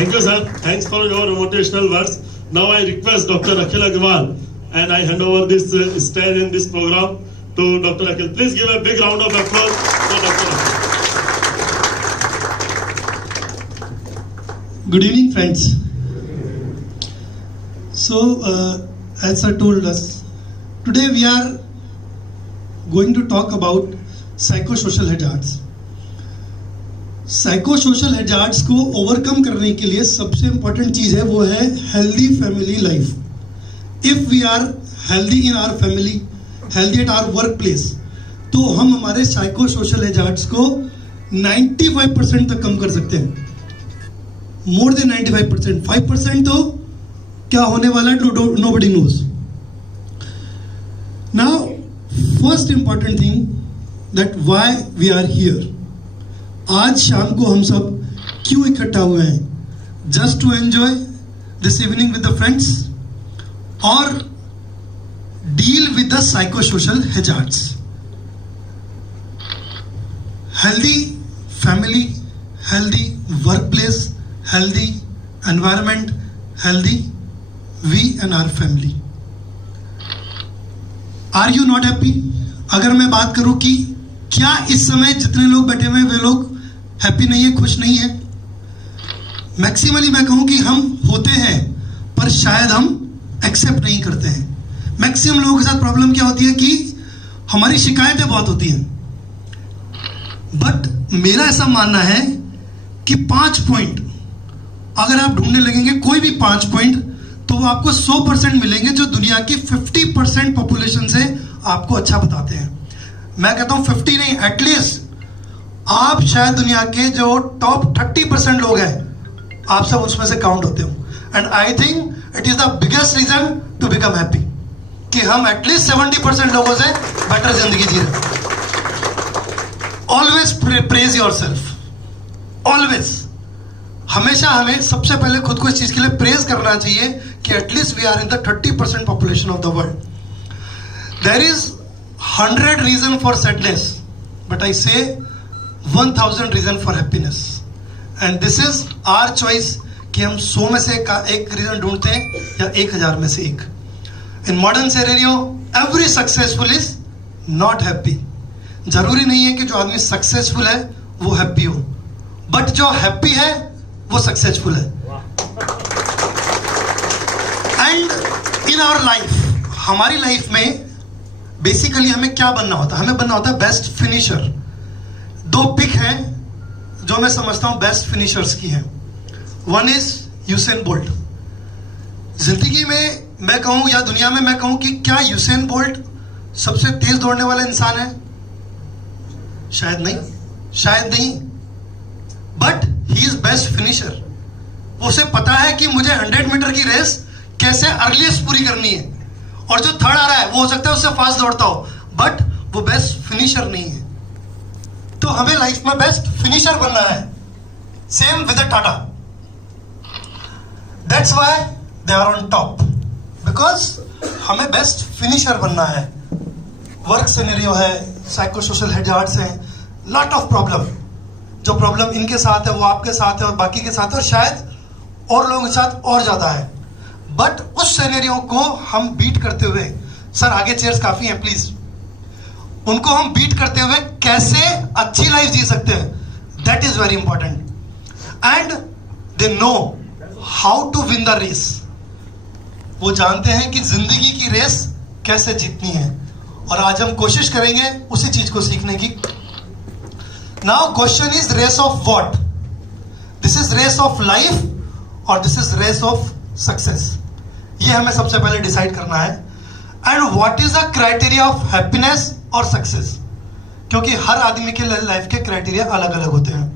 Thank you, sir. Thanks for your motivational words. Now I request Dr. Akhil Agrawal, and I hand over this stage in this program to Dr. Akhil. Please give a big round of applause for Dr. Akhil. Good evening, friends. So, as I told us, today we are going to talk about psychosocial hazards. Psychosocial hazards को overcome करने के लिए सबसे important चीज है वो है healthy family life. If we are healthy in our family, healthy at our work place, तो हम हमारे साइकोसोशल हैजार्ड्स को 95% तक कम कर सकते हैं. More than 95%. 5% तो क्या होने वाला है nobody knows. Now first important thing that why we are here. आज शाम को हम सब क्यों इकट्ठा हुए हैं? Just to enjoy this evening with the friends और deal with the psychosocial hazards. Healthy family, healthy work place, healthy environment, healthy we and our family. Are you not happy? अगर मैं बात करूं कि क्या इस समय जितने लोग बैठे हुए वे लोग हैप्पी नहीं है, खुश नहीं है? मैक्सिमली मैं कहूं कि हम होते हैं, पर शायद हम एक्सेप्ट नहीं करते हैं. मैक्सिमम लोगों के साथ प्रॉब्लम क्या होती है कि हमारी शिकायतें बहुत होती हैं. बट मेरा ऐसा मानना है कि 5 पॉइंट अगर आप ढूंढने लगेंगे, कोई भी 5 पॉइंट, तो वो आपको 100% मिलेंगे जो दुनिया की 50% पॉपुलेशन से आपको अच्छा बताते हैं. मैं कहता हूं 50 नहीं, एटलीस्ट आप शायद दुनिया के जो टॉप 30% लोग हैं, आप सब उसमें से काउंट होते हो. And I think it is the biggest reason to become happy कि हम एटलीस्ट 70% लोगों से बेटर जिंदगी जी रहे. Always praise your self. Always, हमेशा हमें सबसे पहले खुद को इस चीज के लिए प्रेज करना चाहिए कि at least we are in the 30% population of the world. There is 100 reason for sadness, but I say 1000 reason for happiness. And this is our choice कि हम 100 में से एक रीजन ढूंढते हैं या 1000 में से एक. In modern scenario, every successful is not happy. जरूरी नहीं है कि जो आदमी सक्सेसफुल है वो हैप्पी हो, बट जो हैप्पी है वो सक्सेसफुल है. एंड इन आवर लाइफ, हमारी लाइफ में बेसिकली हमें क्या बनना होता है? हमें बनना होता है बेस्ट फिनिशर. 2 पिक हैं जो मैं समझता हूं बेस्ट फिनिशर्स की हैं. One is Usain bolt. जिंदगी में मैं कहूं या दुनिया में मैं कहूं कि क्या यूसेन बोल्ट सबसे तेज दौड़ने वाला इंसान है? शायद नहीं, शायद नहीं, but he is best finisher. उसे पता है कि मुझे 100 मीटर की रेस कैसे अर्लीस्ट पूरी करनी है, और जो थर्ड आ रहा है वो हो सकता है उससे फास्ट दौड़ता हो, बट वो बेस्ट फिनिशर नहीं है. तो हमें लाइफ में बेस्ट फिनिशर बनना है. Same with Tata. That's why they are on top, because हमें बेस्ट फिनिशर बनना है. वर्क सिनेरियो है, साइकोसोशल हैजार्ड्स हैं, लॉट ऑफ प्रॉब्लम. जो प्रॉब्लम इनके साथ है वो आपके साथ है और बाकी के साथ है, और शायद और लोगों के साथ और ज्यादा है. बट उस सिनेरियो को हम बीट करते हुए, सर आगे चेयर्स काफी हैं प्लीज, उनको हम बीट करते हुए कैसे अच्छी लाइफ जी सकते हैं, that is very important. And they know how to win the race. वो जानते हैं कि जिंदगी की रेस कैसे जीतनी है, और आज हम कोशिश करेंगे उसी चीज को सीखने की. Now question is race of what? This is race of life और this is race of success. ये हमें सबसे पहले डिसाइड करना है. And what is the criteria of happiness और सक्सेस? क्योंकि हर आदमी के लाइफ के क्राइटेरिया अलग अलग होते हैं.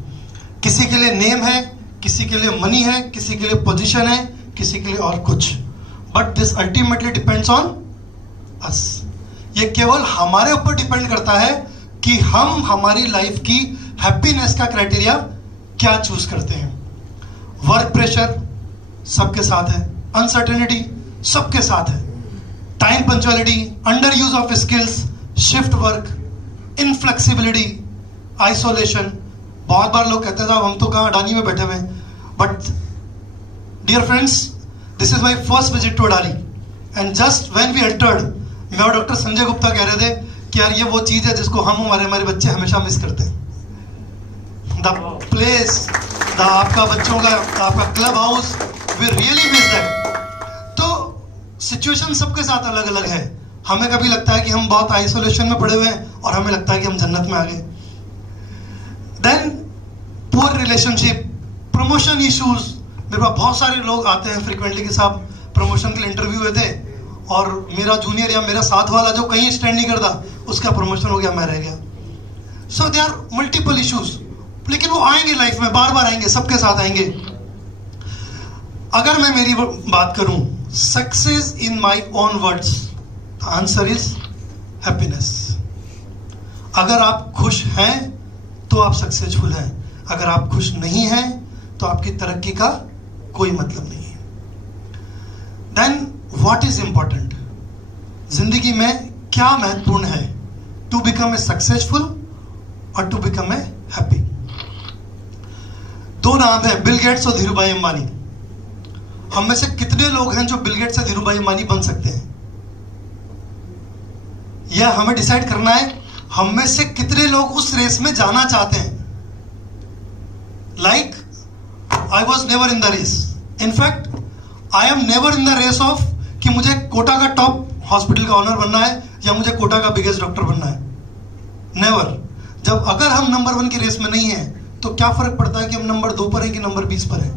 किसी के लिए नेम है, किसी के लिए मनी है, किसी के लिए पोजीशन है, किसी के लिए और कुछ. But this ultimately depends on us. ये केवल हमारे ऊपर डिपेंड करता है कि हम हमारी लाइफ की हैप्पीनेस का क्राइटेरिया क्या चूज करते हैं. वर्क प्रेशर सबके साथ है, अनसर्टेनिटी सबके साथ है, time punctuality, under use of skills, shift work, inflexibility, isolation. बहुत बार लोग कहते हैं साहब हम तो कहाँ अडानी में बैठे हुए हैं, but Dear friends, this is my first visit to Adali, and just when we entered, मैं और डॉक्टर संजय गुप्ता कह रहे थे कि यार ये वो चीज है जिसको हम हमारे बच्चे हमेशा मिस करते हैं. The place, आपका बच्चों का आपका club house, we really miss that. तो सिचुएशन सबके साथ अलग अलग है. हमें कभी लगता है कि हम बहुत आइसोलेशन में पड़े हुए हैं और हमें लगता है कि हम जन्नत में आ गए. Then poor relationship, promotion issues. मेरे पास बहुत सारे लोग आते हैं फ्रिक्वेंटली कि साहब प्रमोशन के लिए इंटरव्यू हुए थे और मेरा जूनियर या मेरा साथ वाला जो कहीं स्टैंड नहीं करता उसका प्रमोशन हो गया, मैं रह गया. सो दे आर मल्टीपल इश्यूज. लेकिन वो आएंगे लाइफ में, बार बार आएंगे, सबके साथ आएंगे. अगर मैं मेरी बात करूं, success in my own words, answer is happiness. अगर आप खुश हैं तो आप सक्सेसफुल हैं. अगर आप खुश नहीं हैं तो आपकी तरक्की का कोई मतलब नहीं है. देन व्हाट इज इंपॉर्टेंट, जिंदगी में क्या महत्वपूर्ण है? टू बिकम ए सक्सेसफुल और टू बिकम ए हैप्पी. दो नाम है, बिल गेट्स और धीरूभाई अंबानी. हम में से कितने लोग हैं जो बिल गेट्स से धीरूभाई अंबानी बन सकते हैं? यह हमें डिसाइड करना है. हम में से कितने लोग उस रेस में जाना चाहते हैं? Like I was never in the race. In fact I am never in the race of कि मुझे कोटा का टॉप हॉस्पिटल का ऑनर बनना है या मुझे कोटा का बिगेस्ट डॉक्टर बनना है. नेवर. जब अगर हम नंबर 1 की रेस में नहीं है तो क्या फर्क पड़ता है कि हम नंबर 2 पर हैं कि नंबर 20 पर हैं?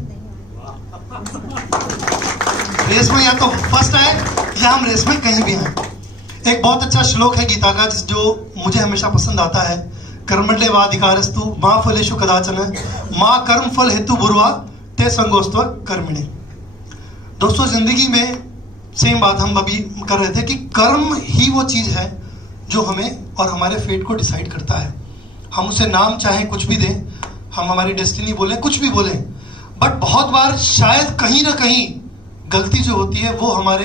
रेस में या तो फर्स्ट है या हम रेस में कहीं भी हैं. एक बहुत अच्छा श्लोक है गीता का जो मुझे हमेशा पसंद आता है. कर्मण्ये वाधिकारस्तु मां फलेषु कदाचन मां कर्म फल हेतु बुर्वा ते संगोस्त्व कर्मिणे. दोस्तों, जिंदगी में सेम बात हम अभी कर रहे थे कि कर्म ही वो चीज है जो हमें और हमारे फेट को डिसाइड करता है. हम उसे नाम चाहे कुछ भी दें, हम हमारी डेस्टिनी बोले, कुछ भी बोले, बट बहुत बार शायद कहीं ना कहीं गलती जो होती है वो हमारे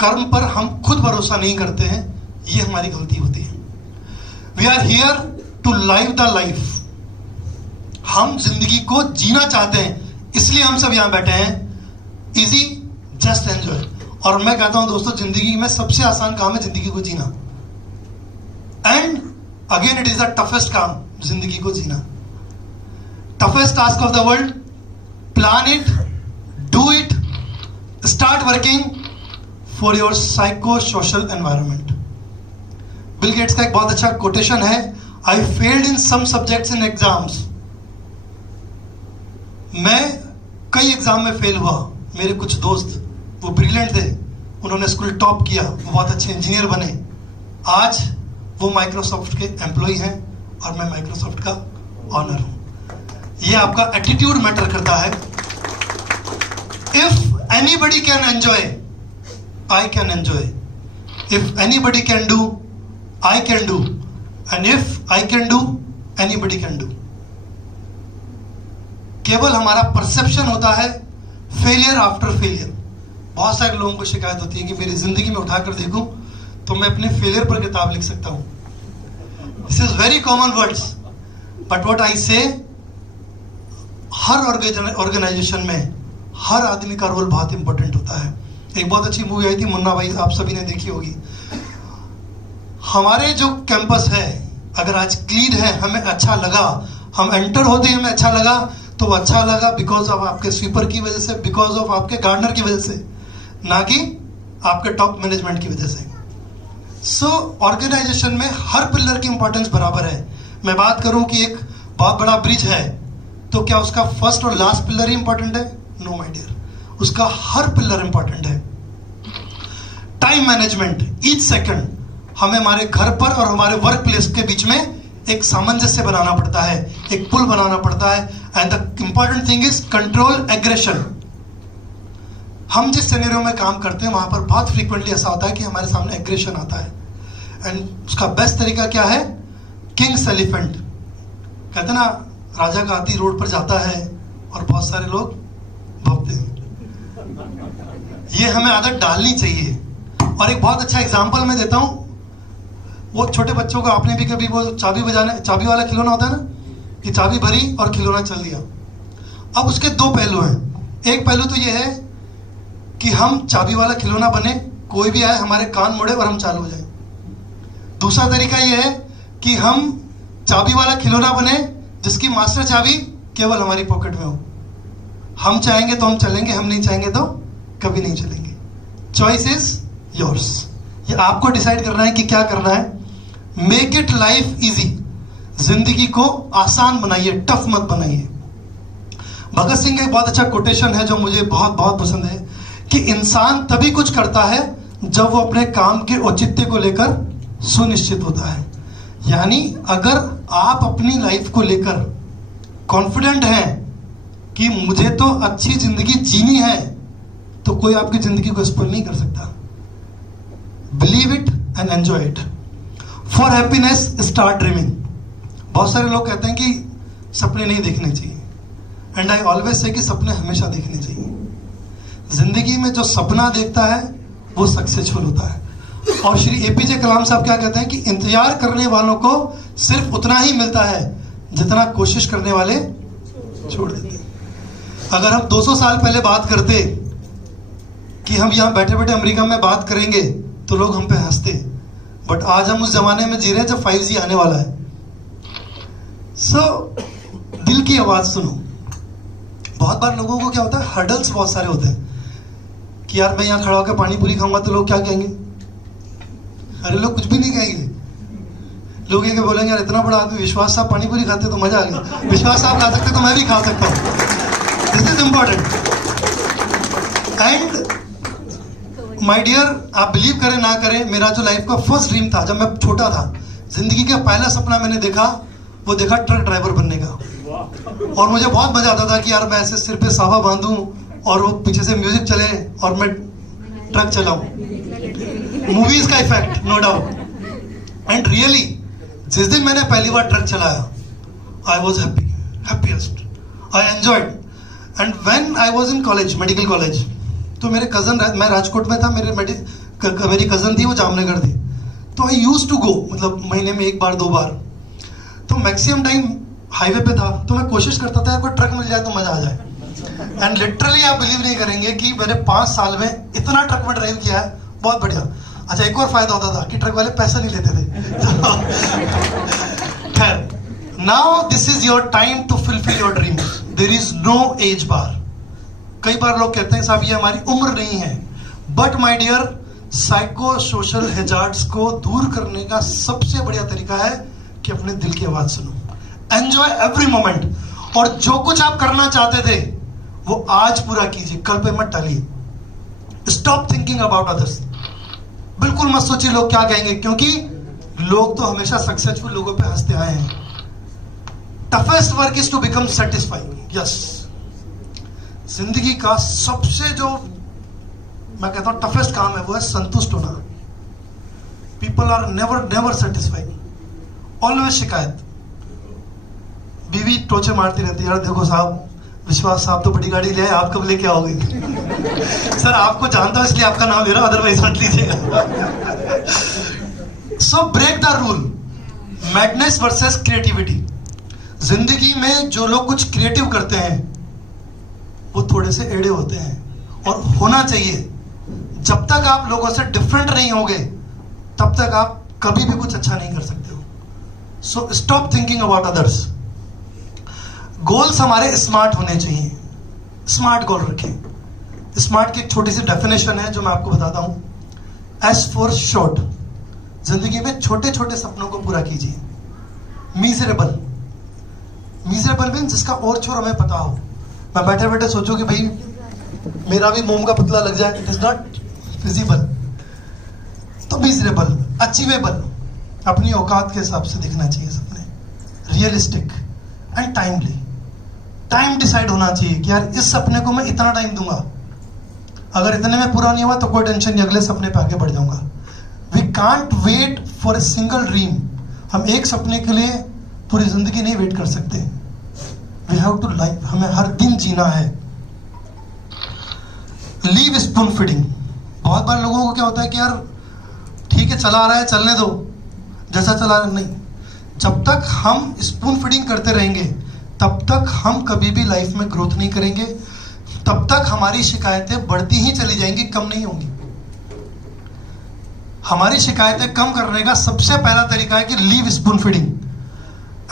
कर्म पर हम खुद भरोसा नहीं करते हैं. ये हमारी गलती होती है. We are here to live the life. हम जिंदगी को जीना चाहते हैं, इसलिए हम सब यहां बैठे हैं. Easy, just enjoy. और मैं कहता हूं दोस्तों, जिंदगी में सबसे आसान काम है जिंदगी को जीना. And again it is the toughest काम, जिंदगी को जीना. Toughest task of the world. Plan it, do it, start working for your psycho social environment. Bill Gates का एक बहुत अच्छा कोटेशन है, I failed in some subjects in exams. मैं कई एग्जाम में फेल हुआ. मेरे कुछ दोस्त वो ब्रिलियंट थे, उन्होंने स्कूल टॉप किया, वो बहुत अच्छे इंजीनियर बने. आज वो माइक्रोसॉफ्ट के एम्प्लॉय हैं और मैं माइक्रोसॉफ्ट का ऑनर हूं. ये आपका एटीट्यूड मैटर करता है. If anybody can enjoy, I can enjoy. If anybody can do, I can do. And if I can do, anybody can do. केवल हमारा परसेप्शन होता है फेलियर आफ्टर फेलियर. बहुत सारे लोगों को शिकायत होती है कि मेरी जिंदगी में उठाकर देखूं तो मैं अपने फेलियर पर किताब लिख सकता हूं. This is very common words, but what I से, हर ऑर्गेनाइजेशन में हर आदमी का रोल बहुत इंपॉर्टेंट होता है. एक बहुत अच्छी मूवी आई थी मुन्ना भाई, आप सभी ने देखी होगी. हमारे जो कैंपस है, अगर आज क्लीन है, हमें अच्छा लगा, हम एंटर होते ही हमें अच्छा लगा, तो वो अच्छा लगा बिकॉज ऑफ आपके स्वीपर की वजह से, बिकॉज ऑफ आपके गार्डनर की वजह से, ना कि आपके टॉप मैनेजमेंट की वजह से. सो ऑर्गेनाइजेशन में हर पिलर की इंपॉर्टेंस बराबर है. मैं बात करूं कि एक बहुत बड़ा ब्रिज है, तो क्या उसका फर्स्ट और लास्ट पिलर ही इंपॉर्टेंट है? नो माय डियर, उसका हर पिलर इंपॉर्टेंट है. टाइम मैनेजमेंट, ईच सेकंड हमें हमारे घर पर और हमारे वर्क प्लेस के बीच में एक सामंजस्य बनाना पड़ता है, एक पुल बनाना पड़ता है. And the important thing is control aggression. हम जिस सिनेरियो में काम करते हैं वहां पर बहुत फ्रीक्वेंटली ऐसा होता है कि हमारे सामने एग्रेशन आता है. एंड उसका बेस्ट तरीका क्या है? Kings elephant. कहते हैं ना, राजा का हाथी रोड पर जाता है और बहुत सारे लोग भौंकते हैं. ये हमें आदत डालनी चाहिए. और एक बहुत अच्छा एग्जांपल मैं देता हूं. वो छोटे बच्चों को, आपने भी कभी वो चाबी वाला खिलौना होता है ना, कि चाबी भरी और खिलौना चल दिया. अब उसके दो पहलू हैं. एक पहलू तो ये है कि हम चाबी वाला खिलौना बने, कोई भी आए हमारे कान मुड़े और हम चालू हो जाए। दूसरा तरीका ये है कि हम चाबी वाला खिलौना बने जिसकी मास्टर चाबी केवल हमारी पॉकेट में हो। हम चाहेंगे तो हम चलेंगे, हम नहीं चाहेंगे तो कभी नहीं चलेंगे। Choice is yours. ये आपको डिसाइड करना है कि क्या करना है। Make it life easy. जिंदगी को आसान बनाइए, टफ मत बनाइए। भगत सिंह का एक बहुत अच्छा कोटेशन है जो मुझे बहुत बहुत पसंद है कि इंसान तभी कुछ करता है जब वो अपने काम के औचित्य को लेकर सुनिश्चित होता है। यानी अगर आप अपनी लाइफ को लेकर कॉन्फिडेंट हैं कि मुझे तो अच्छी जिंदगी जीनी है, तो कोई आपकी जिंदगी को स्पॉइल नहीं कर सकता। Believe it and enjoy it. For happiness start dreaming. बहुत सारे लोग कहते हैं कि सपने नहीं देखने चाहिए, एंड आई ऑलवेज से कि सपने हमेशा देखने चाहिए। जिंदगी में जो सपना देखता है वो सक्सेसफुल होता है। और श्री एपीजे कलाम साहब क्या कहते हैं कि इंतजार करने वालों को सिर्फ उतना ही मिलता है जितना कोशिश करने वाले छोड़ देते हैं। अगर हम 200 साल पहले बात करते कि हम यहाँ बैठे बैठे अमेरिका में बात करेंगे तो लोग हम पे हंसते, बट आज हम उस जमाने में जी रहे हैं जब 5G आने वाला है। दिल की आवाज सुनो। बहुत बार लोगों को क्या होता है, हर्डल्स बहुत सारे होते हैं कि यार मैं यहाँ खड़ा होकर पानी पूरी खाऊंगा तो लोग क्या कहेंगे। अरे लोग कुछ भी नहीं कहेंगे। लोग ये बोलेंगे यार इतना बड़ा आदमी विश्वास साहब पानी पूरी खाते तो मजा आ गया, विश्वास साहब खा सकते तो मैं भी खा सकता हूँ। This is important. And my dear, आप बिलीव करें ना करें, मेरा जो लाइफ का फर्स्ट ड्रीम था जब मैं छोटा था, जिंदगी का पहला सपना मैंने देखा, वो देखा ट्रक ड्राइवर बनने का। और मुझे बहुत मजा आता था कि यार मैं ऐसे सिर पे साफा बांधूं और वो पीछे से म्यूजिक चले और मैं ट्रक चलाऊं। मूवीज का effect, no doubt. And really जिस दिन मैंने पहली बार ट्रक चलाया, I was happiest, I enjoyed. And when I was in college, medical college, तो मेरे कजन, मैं राजकोट में था, मेरी कजन थी वो जामनगर थी, तो आई यूज टू गो, मतलब महीने में 1 बार 2 बार। तो मैक्सिमम टाइम हाईवे पे था, तो मैं कोशिश करता था कोई ट्रक मिल जाए तो मजा आ जाए। एंड लिटरली आप बिलीव नहीं करेंगे कि मैंने 5 साल में इतना ट्रक में ड्राइव किया है, बहुत बढ़िया। अच्छा, एक और फायदा होता था कि ट्रक वाले पैसा नहीं लेते थे। खैर, now this is your time to fulfil your dreams. There is no age bar. कई बार लोग कहते हैं साहब ये हमारी उम्र नहीं है, but my dear, psychosocial hazards को दूर करने का सबसे बढ़िया तरीका है कि अपने दिल की आवाज सुनो। Enjoy every moment. और जो कुछ आप करना चाहते थे वो आज पूरा कीजिए, कल पे मत टालिए। Stop thinking about others. बिल्कुल मत सोचिए लोग क्या कहेंगे, क्योंकि लोग तो हमेशा सक्सेसफुल लोगों पे हंसते आए हैं। Toughest work is to become satisfied. Yes, जिंदगी का सबसे जो मैं कहता हूं टफेस्ट काम है वो है संतुष्ट होना। People are never satisfied, always शिकायत। बीवी टोचे मारती रहती है, यार देखो साहब, विश्वास साहब तो बड़ी गाड़ी ले आए, आप कब लेके आओगे। सर आपको जानता हूं इसलिए आपका नाम ले रहा हूं, अदरवाइज मत लीजिएगा। So break the rule. Madness versus creativity. जिंदगी में जो लोग कुछ क्रिएटिव करते हैं वो थोड़े से एड़े होते हैं, और होना चाहिए। जब तक आप लोगों से डिफरेंट नहीं होंगे तब तक आप कभी भी कुछ अच्छा नहीं कर सकते हो। So stop thinking about others. Goals हमारे स्मार्ट होने चाहिए। स्मार्ट गोल रखें। स्मार्ट की एक छोटी सी डेफिनेशन है जो मैं आपको बताता हूं। S for short. जिंदगी में छोटे छोटे सपनों को पूरा कीजिए। मिजरेबल। मिजरेबल मीन जिसका और छोर हमें पता हो। मैं बैठे बैठे सोचूं कि भाई मेरा भी मोम का पुतला लग जाए, इट इज नॉट फिजिबल। तो मिजरेबल। अचीवेबल। अपनी औकात के हिसाब से दिखना चाहिए सपने। Realistic and timely. Time decide होना चाहिए कि यार इस सपने को मैं इतना टाइम दूंगा, अगर इतने में पूरा नहीं हुआ तो कोई टेंशन नहीं, अगले सपने पे आगे बढ़ जाऊंगा। We can't wait for a single dream. हम एक सपने के लिए पूरी जिंदगी नहीं वेट कर सकते। We have to live. हमें हर दिन जीना है। Leave spoon feeding. बहुत बार लोगों को क्या होता है कि यार ठीक है चला आ रहा है, चलने दो, जैसा चला रहा है। नहीं, जब तक हम स्पून फीडिंग करते रहेंगे तब तक हम कभी भी लाइफ में ग्रोथ नहीं करेंगे, तब तक हमारी शिकायतें बढ़ती ही चली जाएंगी, कम नहीं होंगी। हमारी शिकायतें कम करने का सबसे पहला तरीका है कि leave spoon feeding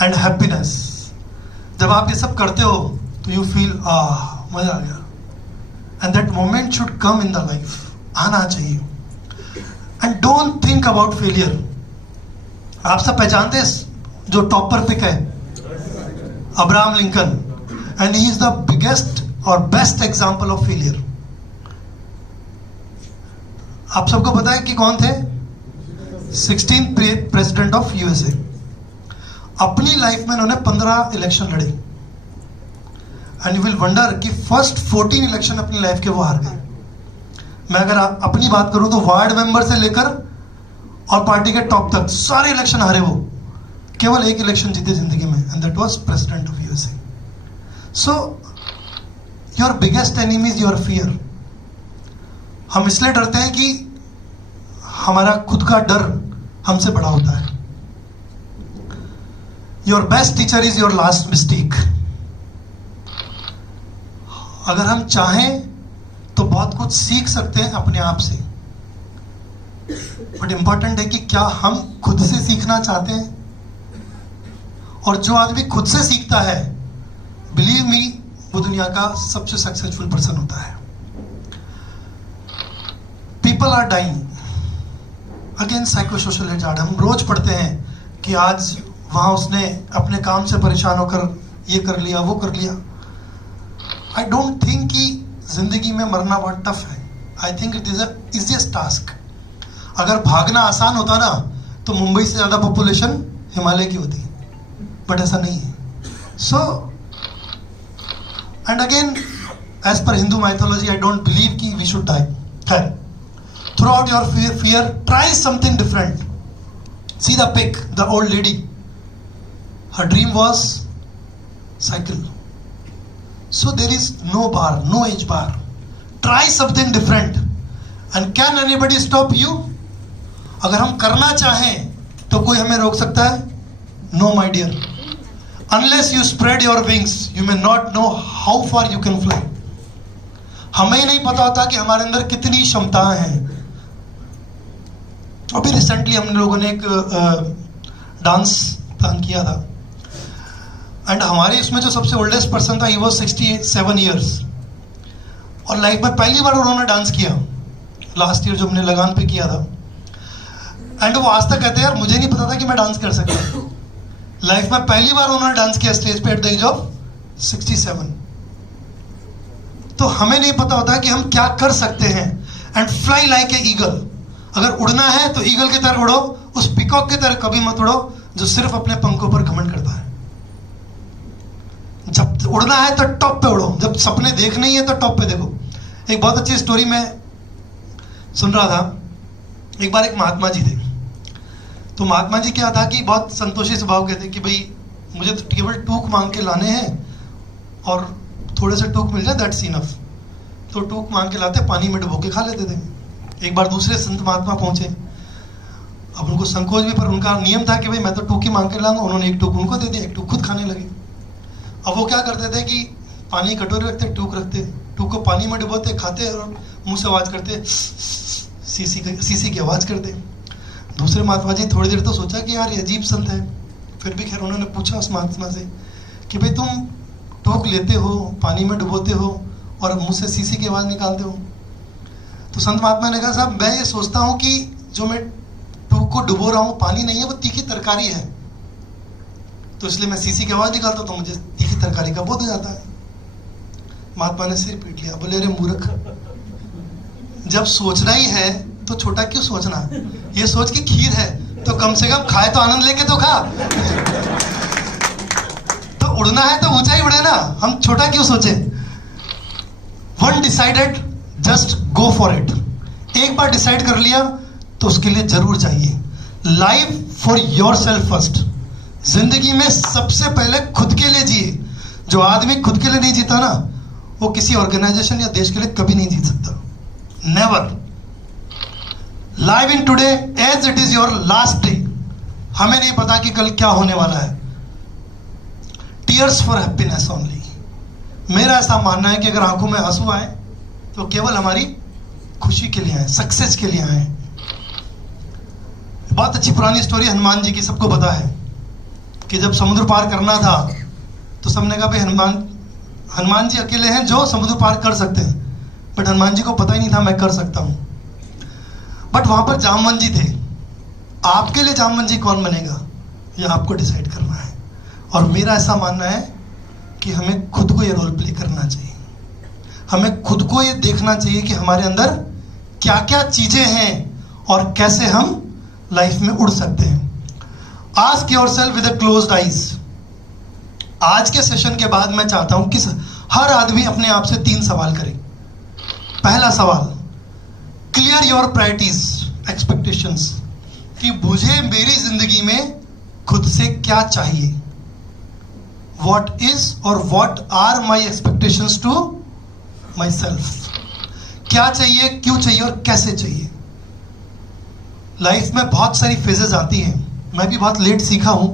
and happiness. जब आप ये सब करते हो तो यू फील मजा आ गया, and that moment should come in the life, आना चाहिए। And don't think about failure. आप सब पहचानते हैं जो टॉप पर पिक है, Abraham Lincoln, and he is the biggest और बेस्ट एग्जाम्पल ऑफ फेलियर। आप सबको पता है कि कौन थे? 16th president of USA. अपनी लाइफ में उन्होंने 15 इलेक्शन लड़े, एंड यू विल वंडर कि फर्स्ट 14 इलेक्शन अपनी लाइफ के वो हार गए। मैं अगर अपनी बात करूं तो वार्ड मेंबर से लेकर और पार्टी के टॉप तक सारे इलेक्शन हारे वो, केवल एक इलेक्शन जीते जिंदगी में, and that was president of USA. So your biggest enemy is your fear. हम इसलिए डरते हैं कि हमारा खुद का डर हमसे बड़ा होता है। Your best teacher is your last mistake. अगर हम चाहें तो बहुत कुछ सीख सकते हैं अपने आप से, बट इंपॉर्टेंट है कि क्या हम खुद से सीखना चाहते हैं। और जो आदमी खुद से सीखता है, बिलीव मी, वो दुनिया का सबसे सक्सेसफुल पर्सन होता है। People are dying again psychosocial hazard. हम रोज पढ़ते हैं कि आज वहां उसने अपने काम से परेशान होकर ये कर लिया, वो कर लिया। आई डोंट थिंक कि जिंदगी में मरना बहुत टफ है। आई think it is a easiest task. अगर भागना आसान होता ना तो मुंबई से ज्यादा पॉपुलेशन हिमालय की होती, बट ऐसा नहीं है। So and again as per Hindu mythology, I don't believe कि वी शुड डाई। खैर, throw out your fear, try something different. See the pig, the old lady, her dream was cycle. So there is no bar, no age bar. Try something different, and can anybody stop you? अगर हम करना चाहें तो कोई हमें रोक सकता है? No, my dear. Unless you spread your wings, you may not know how far you can fly. हमें नहीं पता होता कि हमारे अंदर कितनी क्षमताएं हैं। अभी रिसेंटली हम लोगों ने एक डांस प्लान किया था, एंड हमारे इसमें जो सबसे ओल्डेस्ट पर्सन था, ही वाज 67 ईयर्स, और लाइफ में पहली बार उन्होंने डांस किया लास्ट ईयर जो हमने लगान पे किया था। एंड वो आज तक कहते हैं, यार मुझे नहीं पता था कि मैं डांस कर सकता। लाइफ में पहली बार उन्होंने डांस किया स्टेज पे एट द एज ऑफ 67। तो हमें नहीं पता होता कि हम क्या कर सकते हैं। And fly like a eagle. अगर उड़ना है तो ईगल की तरह उड़ो, उस पिकॉक की तरह कभी मत उड़ो जो सिर्फ अपने पंखों पर घमंड करता है। जब उड़ना है तो टॉप पे उड़ो, जब सपने देखने ही है तो टॉप पे देखो। एक बहुत अच्छी स्टोरी मैं सुन रहा था। एक बार एक महात्मा जी थे, तो महात्मा जी क्या था कि बहुत संतोषी स्वभाव के थे कि भाई मुझे तो केवल टूक मांग के लाने हैं, और थोड़े से टूक मिल जाए दैट्स इनफ। तो टूक मांग के लाते, पानी में डुबो के खा लेते थे। एक बार दूसरे संत महात्मा पहुंचे, अब उनको संकोच भी, पर उनका नियम था कि भाई मैं तो टूक ही मांग के लाऊंगा। उन्होंने एक टूक उनको दे दिया, एक टूक खुद खाने लगे। अब वो क्या करते थे कि पानी कटोरे रखते, टूक रखते, टूक को पानी में डुबोते, खाते और मुंह से आवाज करते, सीसी की आवाज करते। दूसरे महात्मा जी थोड़ी देर तो सोचा कि यार ये अजीब संत है, फिर भी खैर उन्होंने पूछा उस महात्मा से कि भाई तुम टूक लेते हो, पानी में डुबोते हो और मुंह से सीसी की आवाज निकालते हो। तो संत महात्मा ने कहा, साहब मैं ये सोचता हूं कि जो मैं टूक को डुबो रहा हूं पानी नहीं है, वो तीखी तरकारी है, तो इसलिए मैं सीसी की आवाज निकालता हूं तो मुझे तीखी तरकारी का बोध हो जाता है। महात्मा ने सिर पीट लिया, बोले अरे मूर्ख, जब सोचना ही है तो छोटा क्यों सोचना। ये सोच कि खीर है तो कम से कम खाए तो आनंद लेके तो खा। तो उड़ना है तो ऊंचाई उड़े ना, हम छोटा क्यों सोचे। One decided, just go for it. एक बार डिसाइड कर लिया तो उसके लिए जरूर जाइए। Life for your self first. जिंदगी में सबसे पहले खुद के लिए जिए। जो आदमी खुद के लिए नहीं जीता ना, वो किसी ऑर्गेनाइजेशन या देश के लिए कभी नहीं जीत सकता। Never. Live in today as it is your last day. हमें नहीं पता कि कल क्या होने वाला है। Tears for happiness only. मेरा ऐसा मानना है कि अगर आंखों में आंसू आए तो केवल हमारी खुशी के लिए आए, सक्सेस के लिए आए। बहुत अच्छी पुरानी स्टोरी हनुमान जी की, सबको पता है कि जब समुद्र पार करना था तो सबने कहा भाई हनुमान जी अकेले हैं जो समुद्र पार कर सकते हैं, बट हनुमान जी को पता ही नहीं था मैं कर सकता हूं। बट वहां पर जामवन जी थे। आपके लिए जामवन जी कौन बनेगा ये आपको डिसाइड करना है। और मेरा ऐसा मानना है कि हमें खुद को ये रोल प्ले करना चाहिए, हमें खुद को ये देखना चाहिए कि हमारे अंदर क्या क्या चीजें हैं और कैसे हम लाइफ में उड़ सकते हैं। Ask yourself with a closed eyes. आज के सेशन के बाद मैं चाहता हूं कि हर आदमी अपने आप से 3 सवाल करे। पहला सवाल, क्लियर योर प्रायोरिटीज, एक्सपेक्टेशंस, कि मुझे मेरी जिंदगी में खुद से क्या चाहिए। व्हाट इज और what are my expectations to myself. क्या चाहिए, क्यों चाहिए और कैसे चाहिए। लाइफ में बहुत सारी फेजेस आती हैं, मैं भी बहुत लेट सीखा हूं।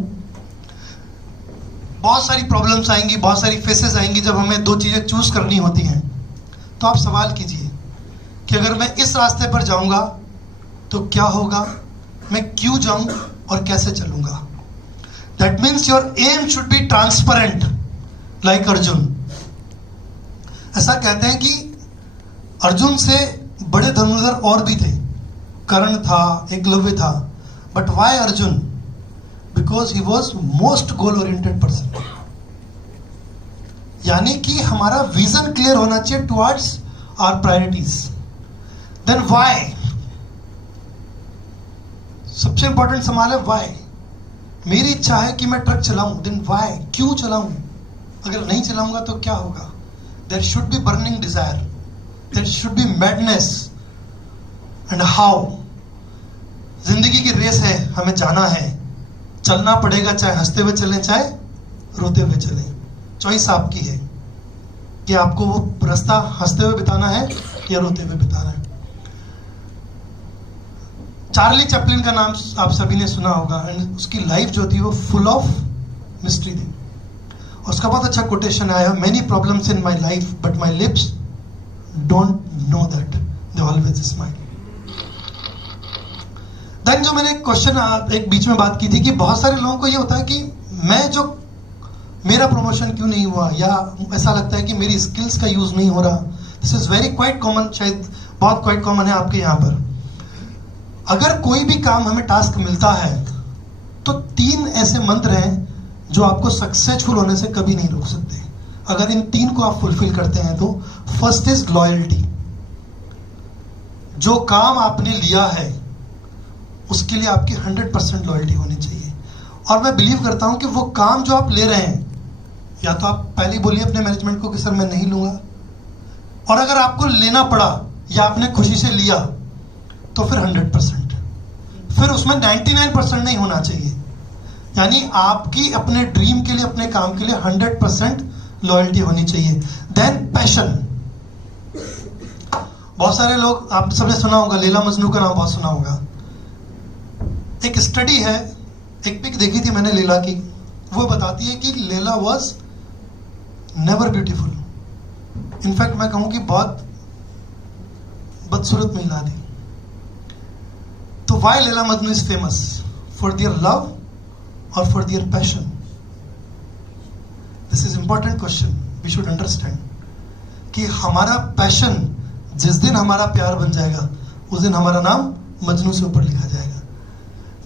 बहुत सारी प्रॉब्लम्स आएंगी, बहुत सारी फेसेस आएंगी जब हमें 2 चीजें चूज करनी होती हैं। तो आप सवाल कीजिए कि अगर मैं इस रास्ते पर जाऊंगा तो क्या होगा, मैं क्यों जाऊं और कैसे चलूंगा। That means your aim should be transparent like Arjun. ऐसा कहते हैं कि अर्जुन से बड़े धनुर्धर और भी थे, कर्ण था, एकलव्य था, but why Arjun? Because he was most goal oriented person. यानी कि हमारा विजन क्लियर होना चाहिए towards our priorities. Then why, सबसे इंपॉर्टेंट सवाल है व्हाई। मेरी इच्छा है कि मैं ट्रक चलाऊं, देन व्हाई, क्यों चलाऊं, अगर नहीं चलाऊंगा तो क्या होगा। There should be burning desire, there should be madness and how. जिंदगी की रेस है, हमें जाना है, चलना पड़ेगा, चाहे हंसते हुए चलें चाहे रोते हुए चलें। चॉइस आपकी है कि आपको वो रास्ता हंसते हुए बिताना है या रोते हुए बिताना है। चार्ली चैपलिन का नाम आप सभी ने सुना होगा, एंड उसकी लाइफ जो थी वो फुल ऑफ मिस्ट्री थी। उसका बहुत अच्छा कोटेशन आया, many problems in my life but my lips don't know that they always smile. Then जो मैंने क्वेश्चन एक बीच में बात की थी कि बहुत सारे लोगों को ये होता है कि मेरा प्रमोशन क्यों नहीं हुआ, या ऐसा लगता है कि मेरी स्किल्स का यूज नहीं हो रहा। This is very quite common, शायद बहुत क्वाइट कॉमन है आपके यहाँ पर। अगर कोई भी काम हमें टास्क मिलता है तो 3 ऐसे मंत्र हैं जो आपको सक्सेसफुल होने से कभी नहीं रोक सकते। अगर इन 3 को आप फुलफिल करते हैं तो फर्स्ट इज लॉयल्टी। जो काम आपने लिया है उसके लिए आपकी 100% लॉयल्टी होनी चाहिए। और मैं बिलीव करता हूं कि वो काम जो आप ले रहे हैं, या तो आप पहले बोलिए अपने मैनेजमेंट को कि सर मैं नहीं लूंगा, और अगर आपको लेना पड़ा या आपने खुशी से लिया तो फिर 100%, फिर उसमें 99% नहीं होना चाहिए। यानी आपकी अपने ड्रीम के लिए, अपने काम के लिए 100% लॉयल्टी होनी चाहिए। Then passion. बहुत सारे लोग, आप सबने सुना होगा, लैला मजनू का नाम बहुत सुना होगा। एक स्टडी है, एक पिक देखी थी मैंने लैला की, वो बताती है कि Laila was never beautiful. In fact मैं कहूं कि बहुत बदसूरत महिला थी। तो why Laila Majnu is famous? For their love और for their passion? This is important question, we should understand कि हमारा पैशन, जिस दिन हमारा प्यार बन जाएगा उस दिन हमारा नाम मजनू से ऊपर लिखा जाएगा।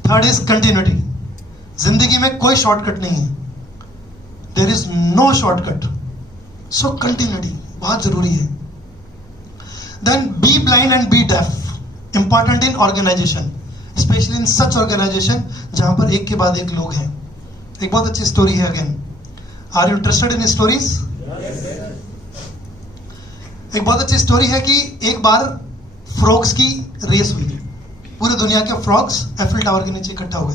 Third is continuity. जिंदगी में कोई शॉर्टकट नहीं है, there is no shortcut, so continuity बहुत जरूरी है। Then be blind and be deaf, important in organisation, specially in such organisation जहां पर एक के बाद एक लोग हैं। एक बहुत अच्छी स्टोरी है, again, are you interested in stories? एक बहुत अच्छी स्टोरी है कि एक बार फ्रॉग्स की रेस हुई। पूरे दुनिया के फ्रॉग्स एफिल टावर के नीचे इकट्ठा हुए,